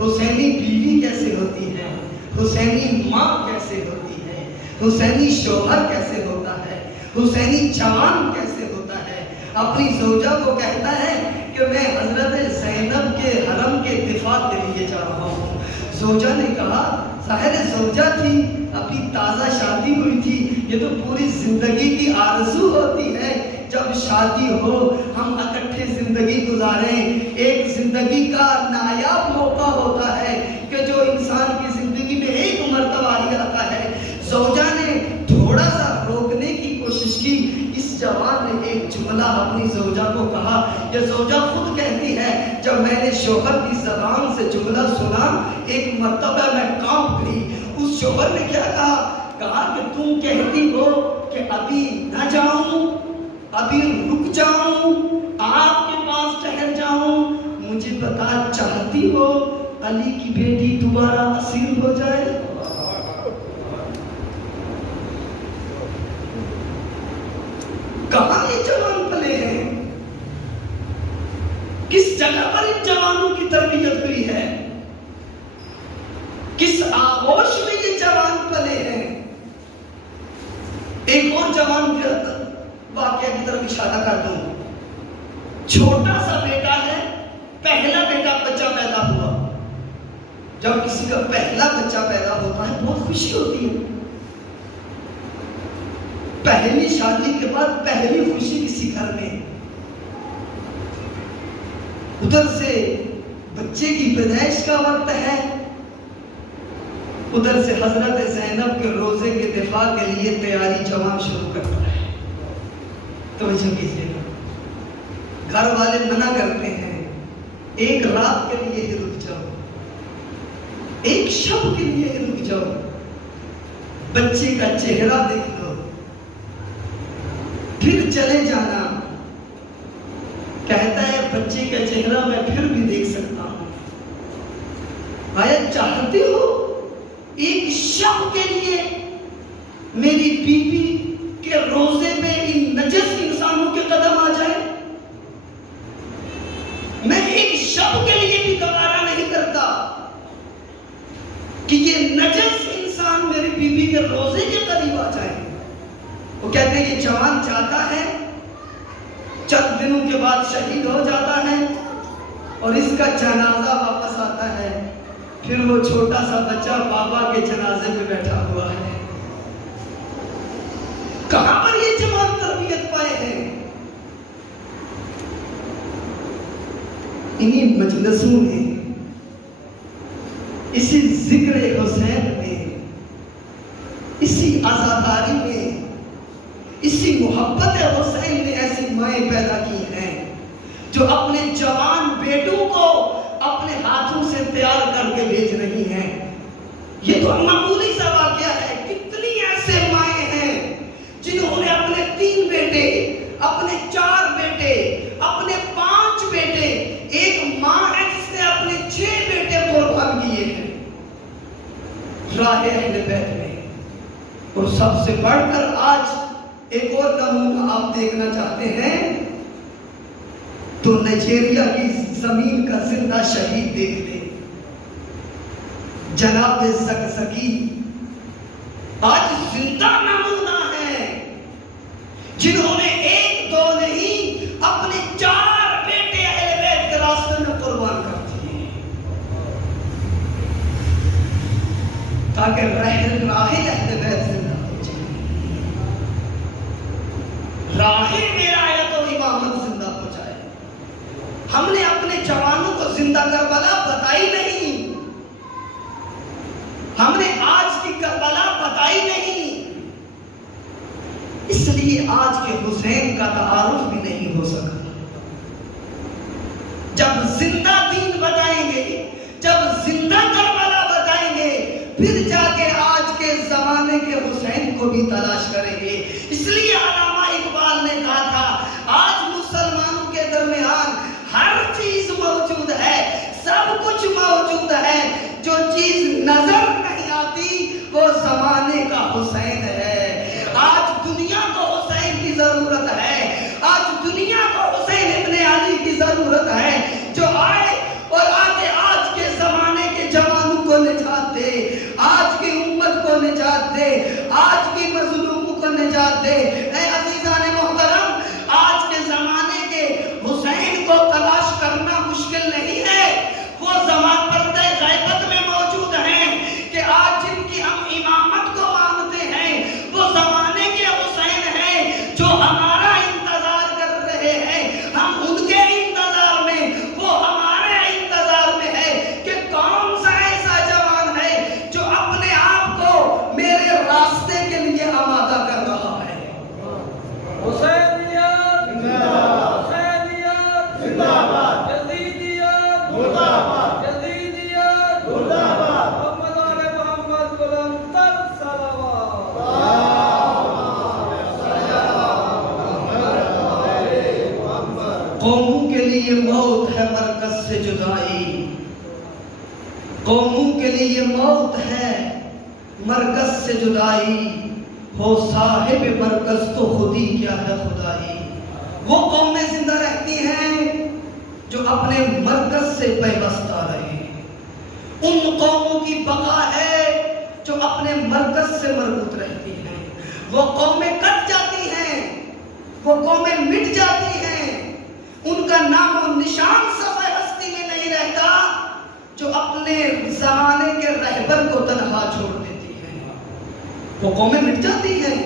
حسینی بیوی کیسے ہوتی ہے، حسینی ماں کیسے ہوتی ہے، حسینی شوہر کیسے ہوتا ہے، حسینی جوان کیسے ہوتا ہے۔ اپنی زوجہ کو کہتا ہے کہ میں حضرت زینب کے حرم کے دفاع کے لیے جا رہا ہوں۔ زوجہ نے کہا، ظاہر زوجہ تھی، ابھی تازہ شادی ہوئی تھی، یہ تو پوری زندگی کی آرزو ہوتی ہے جب شادی ہو ہم اکٹھے زندگی گزاریں۔ ایک زندگی کا نایاب موقع ہوتا ہے کہ جو انسان کی زندگی میں ایک مرتبہ ہی آتا ہے۔ زوجہ نے تھوڑا سا روکنے کی کوشش کی، اس جوان نے ایک جملہ اپنی زوجہ کو کہا، یہ زوجہ خود کہتی ہے، جب میں نے شوہر کی زبان سے جملہ سنا ایک مرتبہ میں کانپ گئی۔ اس شوہر نے کیا کہا کہ تم کہتی ہو کہ ابھی نہ جاؤں، ابھی رک جاؤں، آپ کے پاس ٹہل جاؤں، مجھے بتا چاہتی ہو علی کی بیٹی دوبارہ اسیر ہو جائے؟ کہاں یہ جوان پلے ہیں؟ کس جگہ پر ان جوانوں کی تربیت ہوئی ہے؟ کس آغوش میں یہ جوان پلے ہیں؟ ایک اور جوان کے واقعہ کی طرف اشارہ کرتا ہوں۔ چھوٹا سا بیٹا ہے، پہلا بیٹا بچہ پیدا ہوا۔ جب کسی کا پہلا بچہ پیدا ہوتا ہے بہت خوشی ہوتی ہے۔ پہلی شادی کے بعد پہلی خوشی کسی گھر میں، ادھر سے بچے کی پیدائش کا وقت ہے، ادھر سے حضرت زینب کے روزے کے دفاع کے لیے تیاری جوان شروع کرتا ہے۔ توجہ کیجیے گا، گھر والے منع کرتے ہیں، 1 رات کے لیے ہی رک جاؤ، 1 شب کے لیے ہی رک جاؤ، بچے کا چہرہ دیکھ لو، پھر چلے جانا۔ کہتا ہے بچے کا چہرہ میں پھر بھی دیکھ سکتا ہوں۔ آیا چاہتے ہو 1 شب کے لیے میری بیوی کے روزے میں ان نجس انسانوں کے قدم آ جائے؟ میں 1 شب کے لیے بھی گوارا نہیں کرتا کہ یہ نجس انسان میری بیوی کے روزے کے قریب آ جائے۔ وہ کہتے ہیں یہ جوان چاہتا ہے، چند دنوں کے بعد شہید ہو جاتا ہے اور اس کا جنازہ واپس آتا ہے، پھر وہ چھوٹا سا بچہ بابا کے جنازے میں بیٹھا ہوا ہے۔ کہاں پر یہ جوان تربیت پائے ہیں؟ انہی مجلسوں میں، اسی ذکر حسین میں، اسی عزاداری میں، اسی محبت حسین نے ایسی مائیں پیدا کی ہیں جو اپنے جوان بیٹوں کو اپنے ہاتھوں سے تیار کر کے بھیج رہی ہیں۔ یہ تو معمولی سا واقعہ ہے، کتنی ایسے مائیں ہیں جنہوں نے اپنے 3 بیٹے، اپنے 4 بیٹے، اپنے 5 بیٹے، ایک ماں ہے جس نے اپنے 6 بیٹے قربان کیے ہیں راہ اہل بیت میں۔ اور سب سے بڑھ کر آج ایک اور نمونہ آپ دیکھنا چاہتے ہیں تو نائجیریا کی زمین کا زندہ شہید دیکھ لیں، جناب زکزکی آج زندہ نمونہ ہے، جنہوں نے 1 2 نہیں اپنے 4 بیٹے اہل بیت کے راستے میں قربان کر دیے تاکہ راہ اہل بیت زندہ ہو جائے، راہ ولایت و امامت زندہ ہو جائے۔ ہم نے اپنے جوانوں کو زندہ کربلا بتائی نہیں، ہم نے آج کی کربلا بتائی نہیں، اس لیے آج کے حسین کا تعارف بھی نہیں ہو سکا۔ جب زندہ دین بتائیں گے، جب زندہ کربلا بتائیں گے، پھر جا کے آج کے زمانے کے حسین کو بھی تلاش کریں گے۔ اس لیے علامہ اقبال نے کہا تھا آج مسلمانوں کے درمیان ہر چیز موجود ہے، سب کچھ موجود ہے، جو چیز نظر نہیں آتی وہ زمانے کا حسین ہے۔ آج دنیا کو حسین کی ضرورت ہے، آج دنیا کو حسین ابن علی کی ضرورت ہے، جو آئے اور آگے آج کے زمانے کے جوانوں کو نجات دے، آج کی امت کو نجات دے، آج کی مظلوموں کو نجات دے۔ اے عزیزان محترم، آج کے زمانے کے حسین کو تلاش کرنا مشکل نہیں ہے، وہ زمان پردہ غیبت میں موجود ہیں کہ آج جن کی ہم امامت کو مانتے ہیں وہ زمانے کے حسین ہیں جو ہمارا انتظار کر رہے ہیں۔ ہم ان کے انتظار میں، وہ ہمارے انتظار میں ہے کہ کون سا ایسا جوان ہے جو اپنے آپ کو میرے راستے کے لیے آمادہ کر رہا ہے۔ حسینیت زندہ باد، حسینیت زندہ باد، یزیدیت مردہ باد، یزیدیت مردہ باد، محمد آل محمد بلند تر صلوات۔ قوموں کے لیے موت ہے مرکز سے جدائی، قوموں کے لیے موت ہے مرکز سے جدائی، ہو صاحب مرکز تو خودی کیا ہے خدائی۔ وہ قومیں زندہ رہتی ہیں جو اپنے مرکز سے پیوستہ رہے، ان قوموں کی بقا ہے جو اپنے مرکز سے مربوط رہتی ہیں۔ وہ قومیں کٹ جاتی ہیں، وہ قومیں مٹ جاتی ہیں، ان کا نام و نشان صفحہ ہستی میں نہیں رہتا جو اپنے زمانے کے رہبر کو تنہا چھوڑ دیتی ہیں۔ وہ قومیں مٹ جاتی ہیں،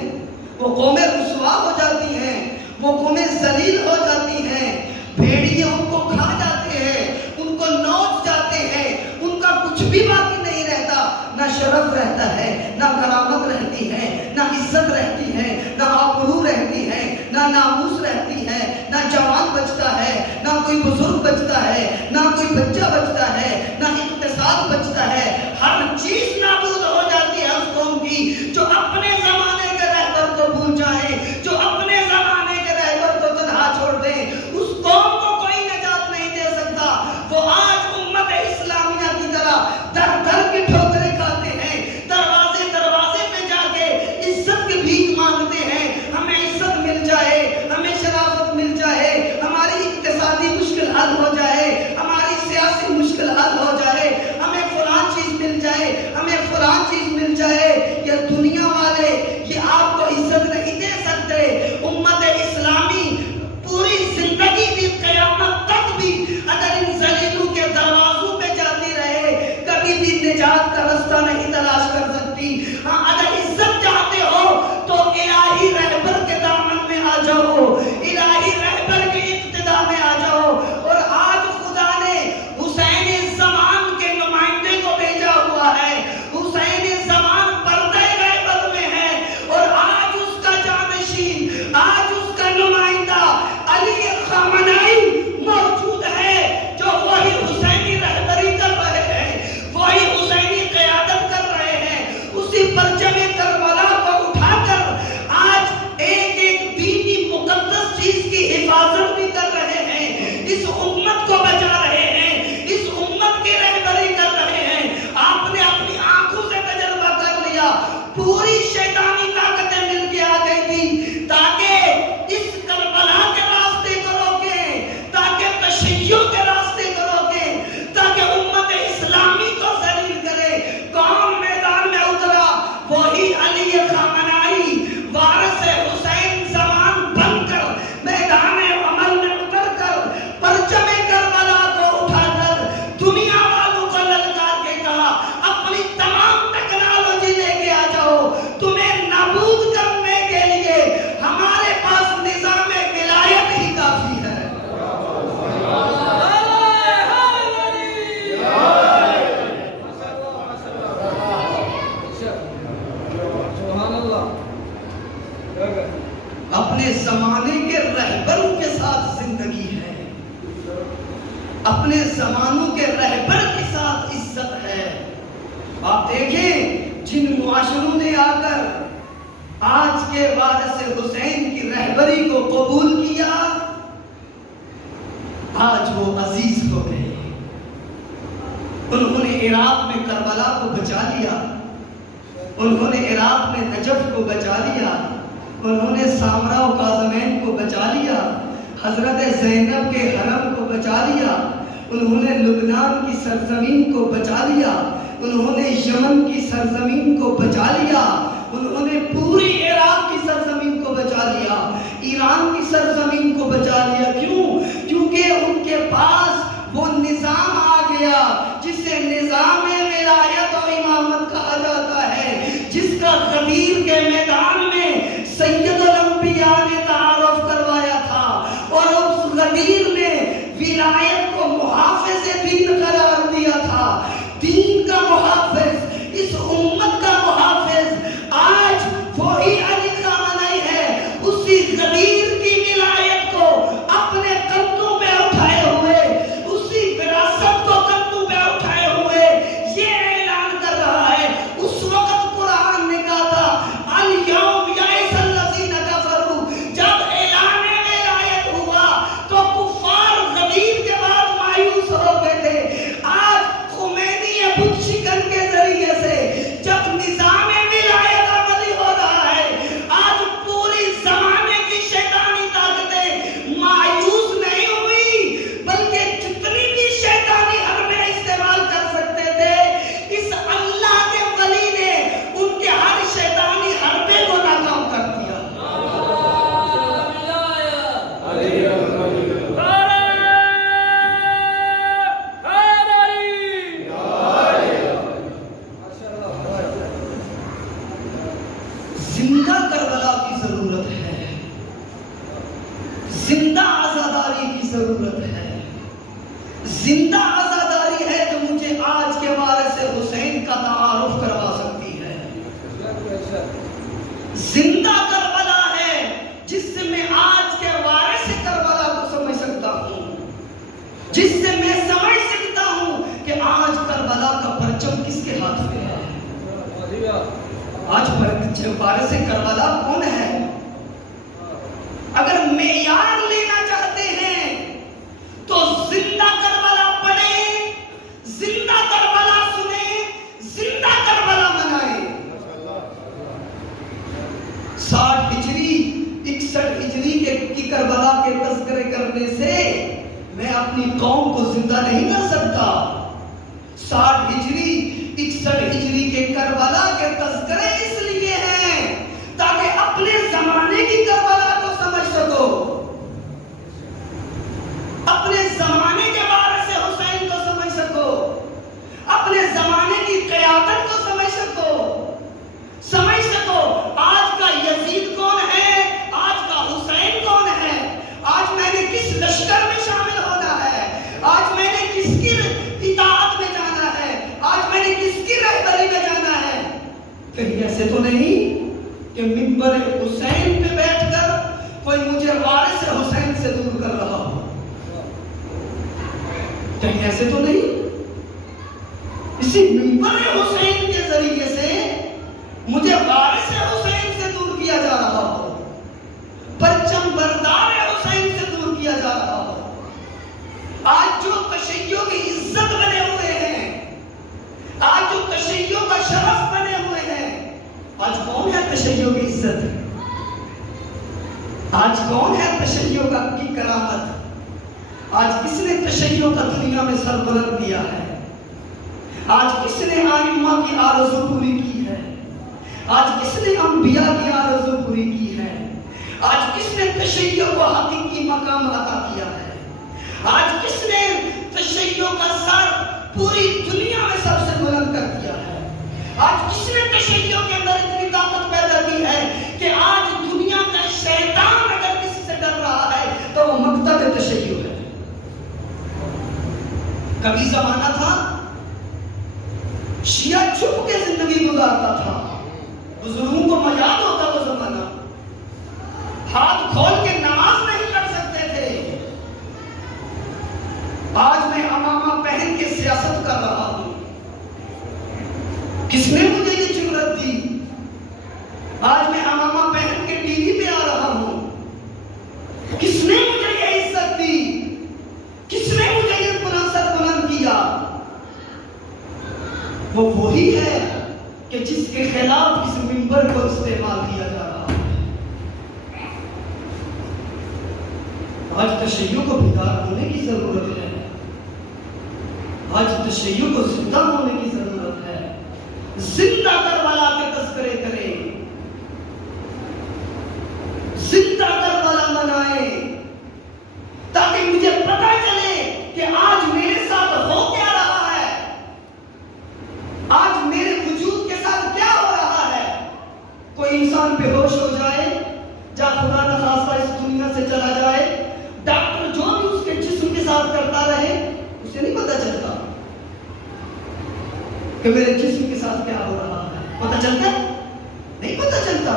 وہ قومیں رسوا ہو جاتی ہیں، وہ قومیں ذلیل ہو جاتی ہیں، بھیڑیے ان کو کھا جاتے ہیں، ان کو نوچ جاتے ہیں، ان کا کچھ بھی باقی نہیں رہتا، نہ شرف رہتا ہے، نہ کرامت رہتی ہے، نہ عزت رہتی ہے، نہ آبرو رہتی ہے، نہ ناموس رہتی ہے، نہ جوان بچتا ہے، نہ کوئی بزرگ بچتا ہے، نہ کوئی بچہ بچتا ہے، نہ اقتصاد بچتا ہے، ہر چیز نابود ہو جاتی ہے اس قوم کی جو اپنے زمانے کے رہبر کو بھول جائے، جو اپنے زمانے کے رہبر کو تنہا چھوڑ دے۔ اس قوم کو کوئی نجات نہیں دے سکتا۔ وہ آج امت اسلامیہ کی طرح در در کی ٹھوکریں کھاتے ہیں، دروازے دروازے پہ جا کے عزت کی بھیک مانگتے ہیں، ہمیں عزت مل جائے، ہمیں شرافت مل جائے، ہماری اقتصادی مشکل حل ہو جائے، ہماری سیاسی مشکل حل ہو جائے، ہمیں فلاں چیز مل جائے، ہمیں فلاں چیز مل جائے۔ یہ دنیا والے یہ آپ کو عزت نہیں دے سکتے۔ امت اسلامی پوری زندگی بھی، قیامت تک بھی اگر ان ذلیلوں کے دروازوں پہ جاتی رہے، کبھی بھی نجات کا راستہ نہیں تلاش کر سکتی۔ ہاں، اگر عزت چاہتے ہو تو الہی رہبر کے دامن میں آ جاؤ، الہی رہبر کے اقتداء میں آ جاؤ۔ اور آج خدا نے حسین زمان کے نمائندے کو بھیجا ہوا ہے، حسین زمان پردہ غیبت میں ہے، اور آج اس کا جانشین، آج اس کا نمائندہ علی خامنائی موجود ہے، جو وہی حسینی رہبری کر رہے ہیں، وہی حسینی قیادت کر رہے ہیں، اسی پرچم کربلا کو اٹھا کر آج ایک ایک دینی مقدس چیز کی حفاظت بھی کر رہے ہیں، اس امت کو بچا رہے ہیں، اس امت کی رہبری کر رہے ہیں۔ آپ نے اپنی آنکھوں سے تجربہ کر لیا، پوری شیطانی طاقتیں مل کے آ گئی تھی تاکہ اس کربلا کے راستے کو روکیں، تاکہ تشیع کے راستے کو روکیں، تاکہ امت اسلامی کو ذلیل کرے۔ کون میدان میں اترا؟ وہی علی خامنائی، وارث حسین زمان بن کر میدان عمل میں اتر کر پرچم اپنے زمانوں کے رہبر کے ساتھ عزت ہے۔ آپ دیکھیں جن معاشروں نے آ کر آج کے وارث حسین کی رہبری کو قبول کیا، آج وہ عزیز ہو گئے۔ انہوں نے عراق میں کربلا کو بچا لیا، انہوں نے عراق میں نجف کو بچا لیا، انہوں نے سامرا و کاظمین کو بچا لیا، حضرت زینب کے حرم کو بچا لیا، انہوں نے لبنان کی سرزمین کو بچا لیا، انہوں نے یمن کی سرزمین کو بچا لیا، انہوں نے پوری عراق کی سرزمین کو بچا لیا، ایران کی سرزمین کو بچا لیا۔ کیوں؟ کیونکہ ان کے پاس وہ نظام آ گیا جسے نظام ولایت و امامت کہا جاتا ہے، جس کا غدیر کے میدان میں سید الانبیاء نے تعارف کروایا تھا، اور اس غدیر میں ولایت کو محافظ دین قرار دیا تھا۔ دین کا محافظ، اس امت کا محافظ آج وہی علی خامنہئی ہے۔ اسی غدیر کی ولایت کو اپنے کندھوں پہ اٹھائے ہوئے، اسی وراثت کو کندھوں پہ اٹھائے ہوئے یہ اعلان کر رہا ہے۔ اس وقت قرآن نے کہا تھا الیوم یئس الذین کفروا، جب اعلان ولایت ہوا تو کفار غدیر کے بعد مایوس ہو گئے تھے۔ آج خمینی بت شکن کے ذریعے سے جب نظام ولایت عملی ہو رہا ہے، آج پوری زمانے کی شیطانی طاقتیں مایوس نہیں ہوئی، بلکہ جتنی بھی شیطانی حربیں استعمال کر سکتے تھے، اس اللہ کے ولی نے ان کے ہر شیطانی حربے کو ناکام کر دیا۔ زندہ کربلا کی ضرورت ہے، زندہ عزاداری کی ضرورت ہے، زندہ عزاداری ہے جو مجھے آج کے وارث حسین کا تعارف کروا سکتی ہے، زندہ کربلا ہے جس سے میں آج کے وارث کربلا کو سمجھ سکتا ہوں، جس سے میں سمجھ سکتا ہوں کہ آج کربلا کا پرچم کس کے ہاتھ میں ہے، آج وارث کربلا کون ہے۔ اگر معیار لینا چاہتے ہیں تو زندہ کربلا پڑھیں، زندہ کربلا سنیں، زندہ کربلا منائیں۔ 60 ہجری 61 ہجری کی کربلا کے تذکرے کرنے سے میں اپنی قوم کو زندہ نہیں کر سکتا۔ 60 ہجری 61 ہجری کے کربلا کے تذکرے اس لیے ہیں تاکہ اپنے زمانے کی کربلا کو سمجھ سکو، اپنے زمانے کے وارث حسین کو سمجھ سکو، اپنے زمانے کی قیادت کو سمجھ سکو آج کا یزید کون ہے، آج کا حسین کون ہے، آج میں نے کس لشکر میں شامل ہونا ہے، آج میں نے کس کی اطاعت میں جانا ہے، آج میں نے کس کی رہبری میں جانا ہے۔ کہیں ایسے تو نہیں کہ منبر حسین پہ بیٹھ کر کوئی مجھے وارث حسین سے دور کر رہا ہو، کہیں ایسے تو نہیں اسی منبر حسین کے ذریعے سے مجھے وارث حسین سے دور کیا جا رہا ہو، پرچم بردار حسین سے دور کیا جا رہا ہو۔ آج جو تشیع کی عزت بنے ہوئے ہیں، آج جو تشیع کا شرف بنے ہوئے ہیں، آج کون ہے تشیع کی عزت، آج کون ہے تشیع کی کرامت، آج کس نے تشیع کا دنیا میں سر بلند کیا ہے، آج کس نے ائمہ کی آرزو پوری کی ہے، آج کس نے انبیاء کی آرزو پوری کی ہے، آج کس نے تشیع کو حقیقی مقام عطا کیا ہے، آج کس نے تشیع کا سر پوری دنیا میں سب سے بلند کر دیا ہے، آج کس نے تشیع کے اندر اتنی طاقت پیدا کی ہے کہ آج دنیا کا شیطان اگر کسی سے ڈر رہا ہے تو وہ مکتب تشیع ہے۔ کبھی زمانہ تھا شیعہ چھپ کے زندگی گزارتا تھا، بزرگوں کو یاد ہوتا وہ زمانہ، ہاتھ کھول کے نماز نہیں پڑھ سکتے تھے۔ آج میں کر رہا ہوں؟ کس نے مجھے یہ جرأت دی؟ آج میں امامہ پہن کے ٹی وی پہ آ رہا ہوں. کس نے مجھے یہ عزت دی؟ کس نے مجھے یہ سر بلند کیا؟ وہ وہی ہے کہ جس کے خلاف اس منبر کو استعمال کیا جا رہا ہے. آج تشیع کو بیدار ہونے کی ضرورت ہے. آج تشیع کو زندہ ہونے کی ضرورت ہے. زندہ کربلا کے تذکرے کریں، زندہ کربلا منائیں، تاکہ مجھے پتہ چلے کہ آج میرے ساتھ ہو کیا رہا ہے، آج میرے وجود کے ساتھ کیا ہو رہا ہے. کوئی انسان بے ہوش ہو جائے، جا خدا نہ خواستہ اس دنیا سے چلا جائے، ڈاکٹر جو بھی اس کے جسم کے ساتھ کرتا رہے، اسے نہیں پتہ چلتا کہ میرے جسم کے ساتھ کیا ہو رہا ہے. پتہ چلتا ہے؟ نہیں پتہ چلتا.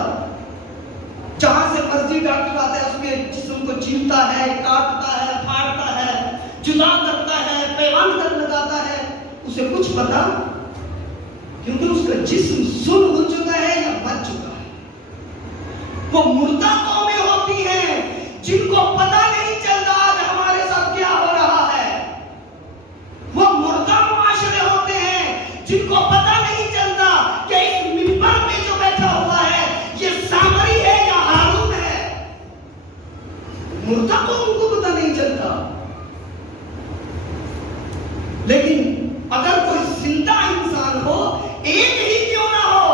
جہاں سے مرضی ڈاکٹر آتا ہے اس کے جسم کو چیرتا ہے، کاٹتا ہے، پھاڑتا ہے، جدا کرتا ہے، پیوند کر لگاتا ہے، اسے کچھ پتا، کیونکہ اس کا جسم سن ہو چکا ہے یا مر چکا ہے. وہ مردہ قومیں ہوتی ہیں جن کو پتہ نہیں چلتا آج ہمارے ساتھ کیا ہو رہا ہے. وہ مردہ معاشرے ہوتے ہیں جن کو پتہ نہیں چلتا کہ اس منبر میں جو بیٹھا ہوا ہے یہ سامری ہے یا ہارون ہے. مردہ قوم کو پتہ نہیں چلتا. لیکن اگر کوئی زندہ انسان ہو، ایک ہی کیوں نہ ہو،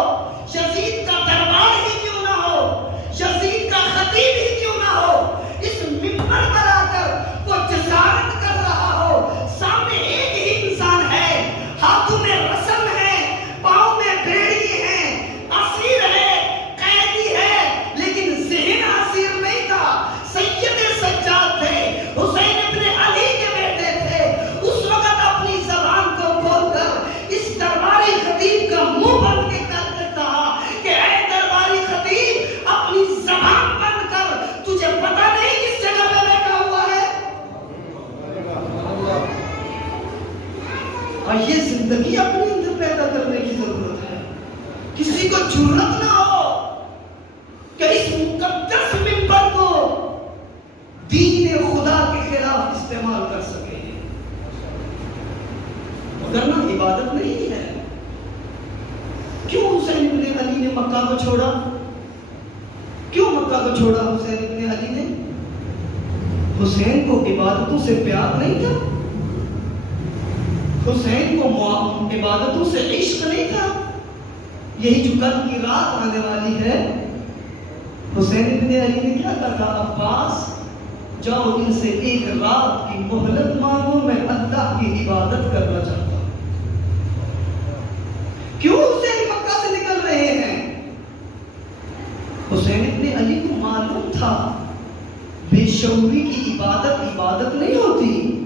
یزید کا دربار ہی کیوں نہ ہو، یزید کا خطیب ہی کیوں نہ ہو، اس منبر پر آ کر وہ جسارت کر رہا ہو. سامنے ایک ہی انسان ہے، ہاتھوں میں رسم ہے، پاؤں میں بیڑی ہیں، اسیر ہے، قیدی ہے، لیکن ذہن اسیر نہیں تھا. سید سجاد تھے، حسین ابن علی کے بیٹے تھے. اس وقت اپنی زبان کو کھول کر اس درباری خطیب کا منہ بند کے کہا کہ اے درباری خطیب، اپنی زبان بند کر، تجھے پتہ نہیں کس جگہ پہ بیٹھا ہوا ہے. اور یہ زندگی اپنے اندر پیدا کرنے کی ضرورت ہے. کسی کو جرأت نہ ہو کہ اس مقدس منبر کو دین خدا کے خلاف استعمال کر سکے. وگرنہ عبادت نہیں ہے. کیوں حسین ابن علی نے مکہ کو چھوڑا؟ کیوں مکہ کو چھوڑا حسین ابن علی نے؟ حسین کو عبادتوں سے پیار نہیں تھا، حسین کو عبادتوں سے عشق نہیں تھا. یہی جو کل کی رات آنے والی ہے، حسین ابن علی نے کیا کہا؟ عباس جاؤ ان سے ایک رات کی مہلت مانگو، میں اللہ کی عبادت کرنا چاہتا ہوں. کیوں حسین مکہ سے نکل رہے ہیں؟ حسین ابن علی کو معلوم تھا بے شعوری کی عبادت نہیں ہوتی.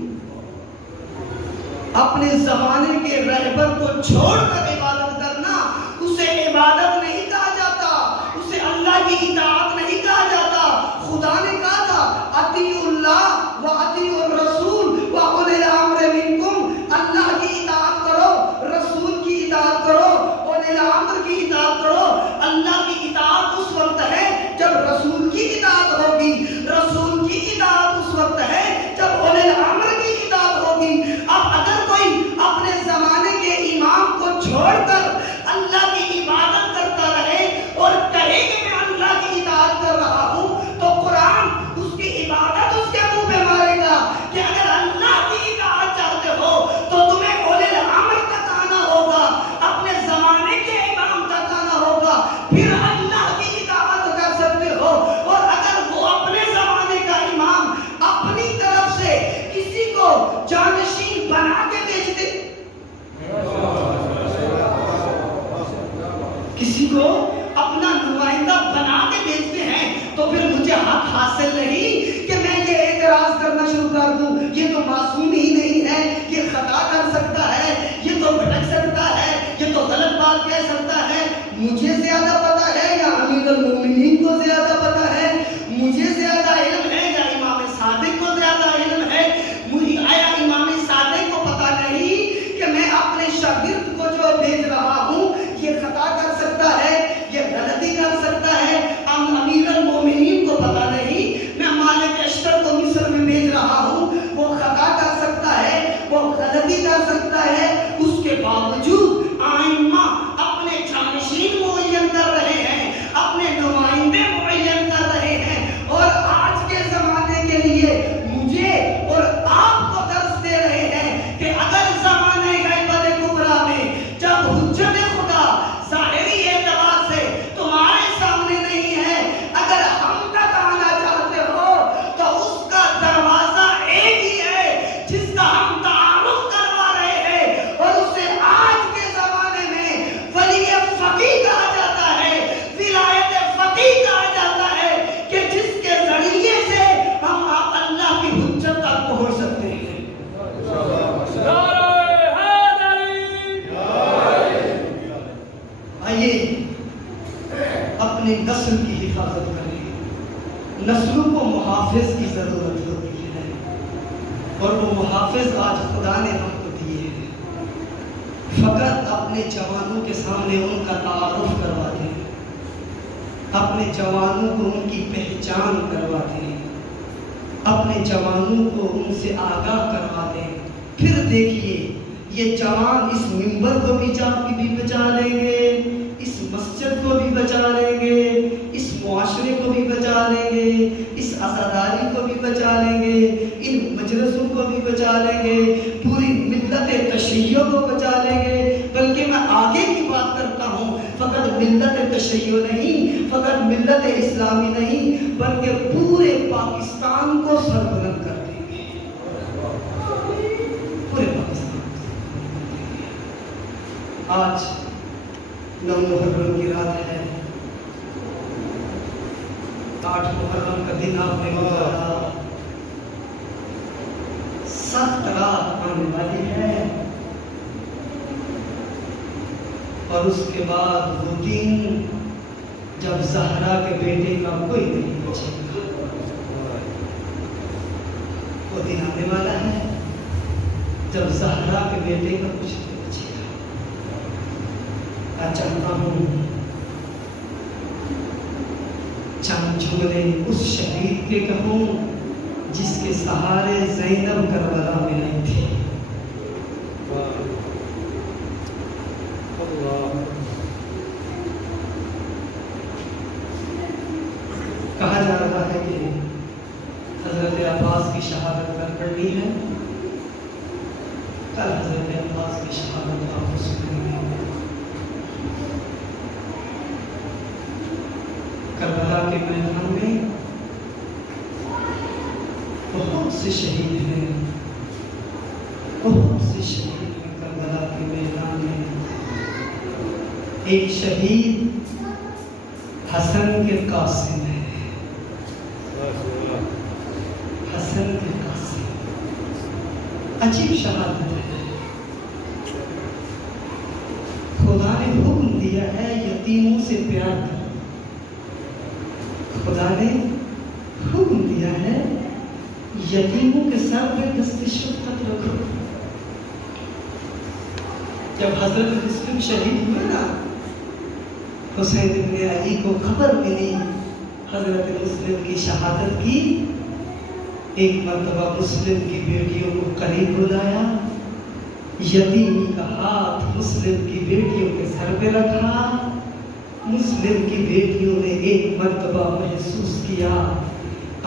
اپنے زمانے کے رہبر کو چھوڑ کر عبادت کرنا اسے عبادت نہیں کہا جاتا، اسے اللہ کی اطاعت نہیں کہا جاتا. خدا نے کہا تھا اطیعوا اللہ و اطیعوا الرسول و اولی الامر منکم. اللہ کی اطاعت کرو، رسول کی اطاعت کرو، اولی الامر کی اطاعت کرو. اللہ کی اطاعت اس وقت ہے جب رسول کی اطاعت ہوگی، رسول کی اطاعت اس وقت ہے جب اولی الامر کی اطاعت ہوگی. اب اگر کوئی اپنے زمانے کے امام کو چھوڑ کر اللہ کی عبادت کرتا رہے اور کہے کہ میں اللہ کی اطاعت کر رہا ہوں، تو قرآن اس کی عبادت اس کے منہ پہ مارے گا کہ اگر اللہ کی اطاعت چاہتے ہو تو تمہیں اولی الامر تک آنا ہوگا، اپنے زمانے کے امام تک آنا ہوگا، پھر اللہ کی اطاعت کر سکتے ہو. اور اگر وہ اپنے زمانے کا امام اپنی طرف سے کسی کو جانشین بنا کے بھیج دے، کسی کو اپنا نمائندہ بنا کے بھیجتے ہیں، تو پھر مجھے حق حاصل نہیں کہ میں یہ اعتراض کرنا شروع کر دوں یہ تو معصوم ہی نہیں ہے، یہ خطا کر سکتا ہے، یہ تو بھٹک سکتا ہے، یہ تو غلط بات کہہ سکتا ہے. مجھے زیادہ پتا ہے یا امیر المومنین کو زیادہ پتا ہے؟ مجھے زیادہ علم ہے یا امام صادق کو زیادہ علم ہے؟ آیا امام صادق کو پتا نہیں کہ میں اپنی نسل کی حفاظت کریں. نسلوں کو محافظ کی ضرورت ہوتی ہے اور وہ محافظ آج خدا نے ہم کو دیے ہیں. فقط اپنے جوانوں کے سامنے ان کا تعارف کروا دیں, اپنے جوانوں کو ان کی پہچان کروا دیں, اپنے جوانوں کو ان سے آگاہ کروا دیں. پھر دیکھیے یہ جوان اس منبر کو بھی بچا لیں گے, اس مسجد کو بھی بچا لیں گے, اس معاشرے کو بھی بچا لیں گے, اس عزاداری کو بھی بچا لیں گے, ان مجلسوں کو بھی بچا لیں گے, پوری ملت تشیع کو بچا لیں گے. بلکہ میں آگے کی بات کرتا ہوں, فقط ملت تشیع نہیں, فقط ملت اسلامی نہیں, بلکہ پورے پاکستان کو سربلند کر دیں گے. پورے پاکستان آج 9 محرم کی رات ہے, 8 محرم کا دن آپ نے گزارا, سخت رات آنے والی ہے, اور اس کے بعد وہ دن جب زہرا کے بیٹے کا کوئی نہیں بچے گا. وہ دن آنے والا ہے جب زہرا کے بیٹے کا کچھ نہیں بچے گا. میں چاہتا ہوں چند جملے اس شہید کے کہوں جس کے سہارے زینب کربلا میں آئی تھی. کہا جا رہا ہے کہ حضرت عباس کی شہادت کل پڑھنی ہے, کل حضرت عباس کی شہادت آپ کو سنیں گے. کربلا کے میدان میں بہت سے شہید ہیں, بہت سے شہید ہیں کربلا کے میدان میں. ایک شہید حسن کے قاسم ہے, حسن کے قاسم, عجیب شہادت ہے. خدا نے حکم دیا ہے یتیموں سے پیار کرو, خدا نے حکم دیا ہے یتیموں کے سر پہ دست شفقت رکھو. جب حضرت مسلم شہید ہوئے نا, حسین ابن علی کو خبر ملی حضرت مسلم کی شہادت کی, ایک مرتبہ مسلم کی بیٹیوں کو قریب بلایا, یتیم کا ہاتھ مسلم کی بیٹیوں کے سر پہ رکھا. مسلم کی بیٹیوں نے ایک مرتبہ محسوس کیا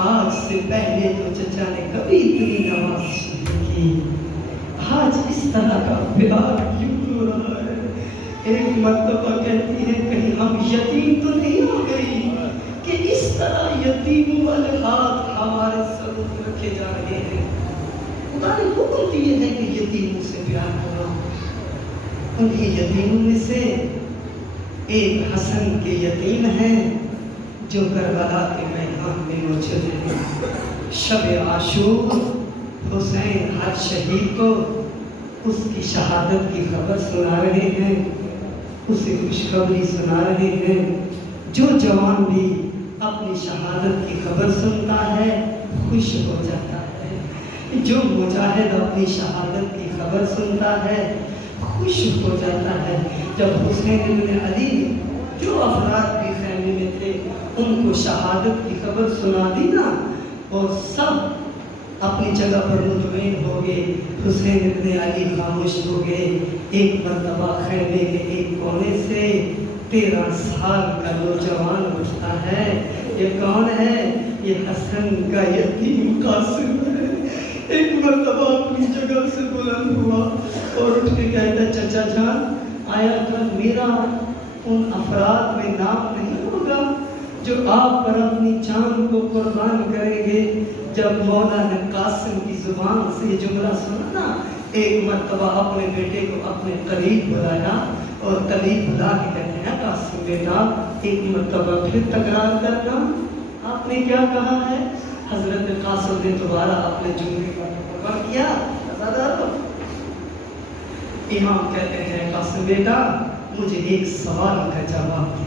آج سے پہلے تو چچا نے کبھی اتنی نماز نہیں کی, آج اس طرح کا پیار کیوں ہو رہا ہے. ایک مرتبہ کہتی ہے کہیں ہم یتیم تو نہیں ہو گئی کہ اس طرح یتیموں والے ہاتھ ہمارے سروں پہ رکھے جا رہے ہیں. خدا نے حکم دیے ہیں کہ یتیموں سے پیار کرو. انہیں یتیموں میں سے ایک حسن کے یتیم ہیں جو کربلا کے میدان میں موجود ہیں. شب عاشور حسین ہر شہید کو اس کی شہادت کی خبر سنا رہے ہیں, اسے خوشخبری سنا رہے ہیں. جو جوان بھی اپنی شہادت کی خبر سنتا ہے خوش ہو جاتا ہے, جو مجاہد اپنی شہادت کی خبر سنتا ہے خوش ہو جاتا ہے. جب حسین ابن علی جو افراد بھی خیمے میں تھے ان کو شہادت کی خبر سنا دی نا, اور سب اپنی جگہ پر مطمئن ہو گئے. حسین ابن علی خاموش ہو گئے. ایک مرتبہ خیمے کے ایک کونے سے 13 سال کا نوجوان اٹھتا ہے. یہ کون ہے؟ یہ حسن کا یتیم قاسم ہے. ایک مرتبہ اپنی جگہ سے بلند ہوا اور اٹھ کے کہتا چچا جان آیا کر میرا ان افراد میں نام نہیں ہوگا جو آپ پر اپنی جان کو قربان کریں گے. جب مولا نے قاسم کی زبان سے یہ جملہ سنا نا, ایک مرتبہ اپنے بیٹے کو اپنے قریب بلایا اور قریب بلا کے کہتے ہیں قاسم بیٹا ایک مرتبہ پھر تکرار کرنا, آپ نے کیا کہا ہے؟ حضرت قاسم نے دوبارہ اپنے جملے کا تکرار کیا. امام کہتے ہیں قاسم بیٹا مجھے ایک سوال کا جواب دے.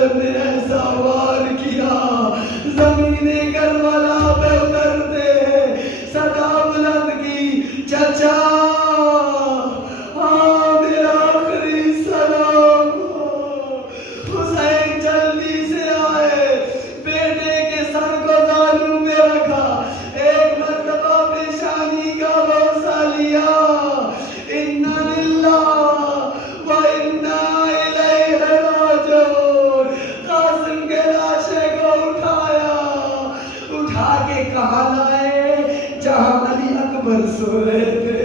ظالم نے ایسا وار کیا زمین کربلا پہ اترتے صدا بلند کی چچا ہاں میرا آخری سلام حسین جلدی سے آئے بیٹے کے سر کو زانو میں رکھا ایک مرتبہ پیشانی کا بوسہ لیا انا للہ و انا الیہ راجعون قاسم کے لاشے کو اٹھا کے کہاں لائے جہاں علی اکبر سو رہے تھے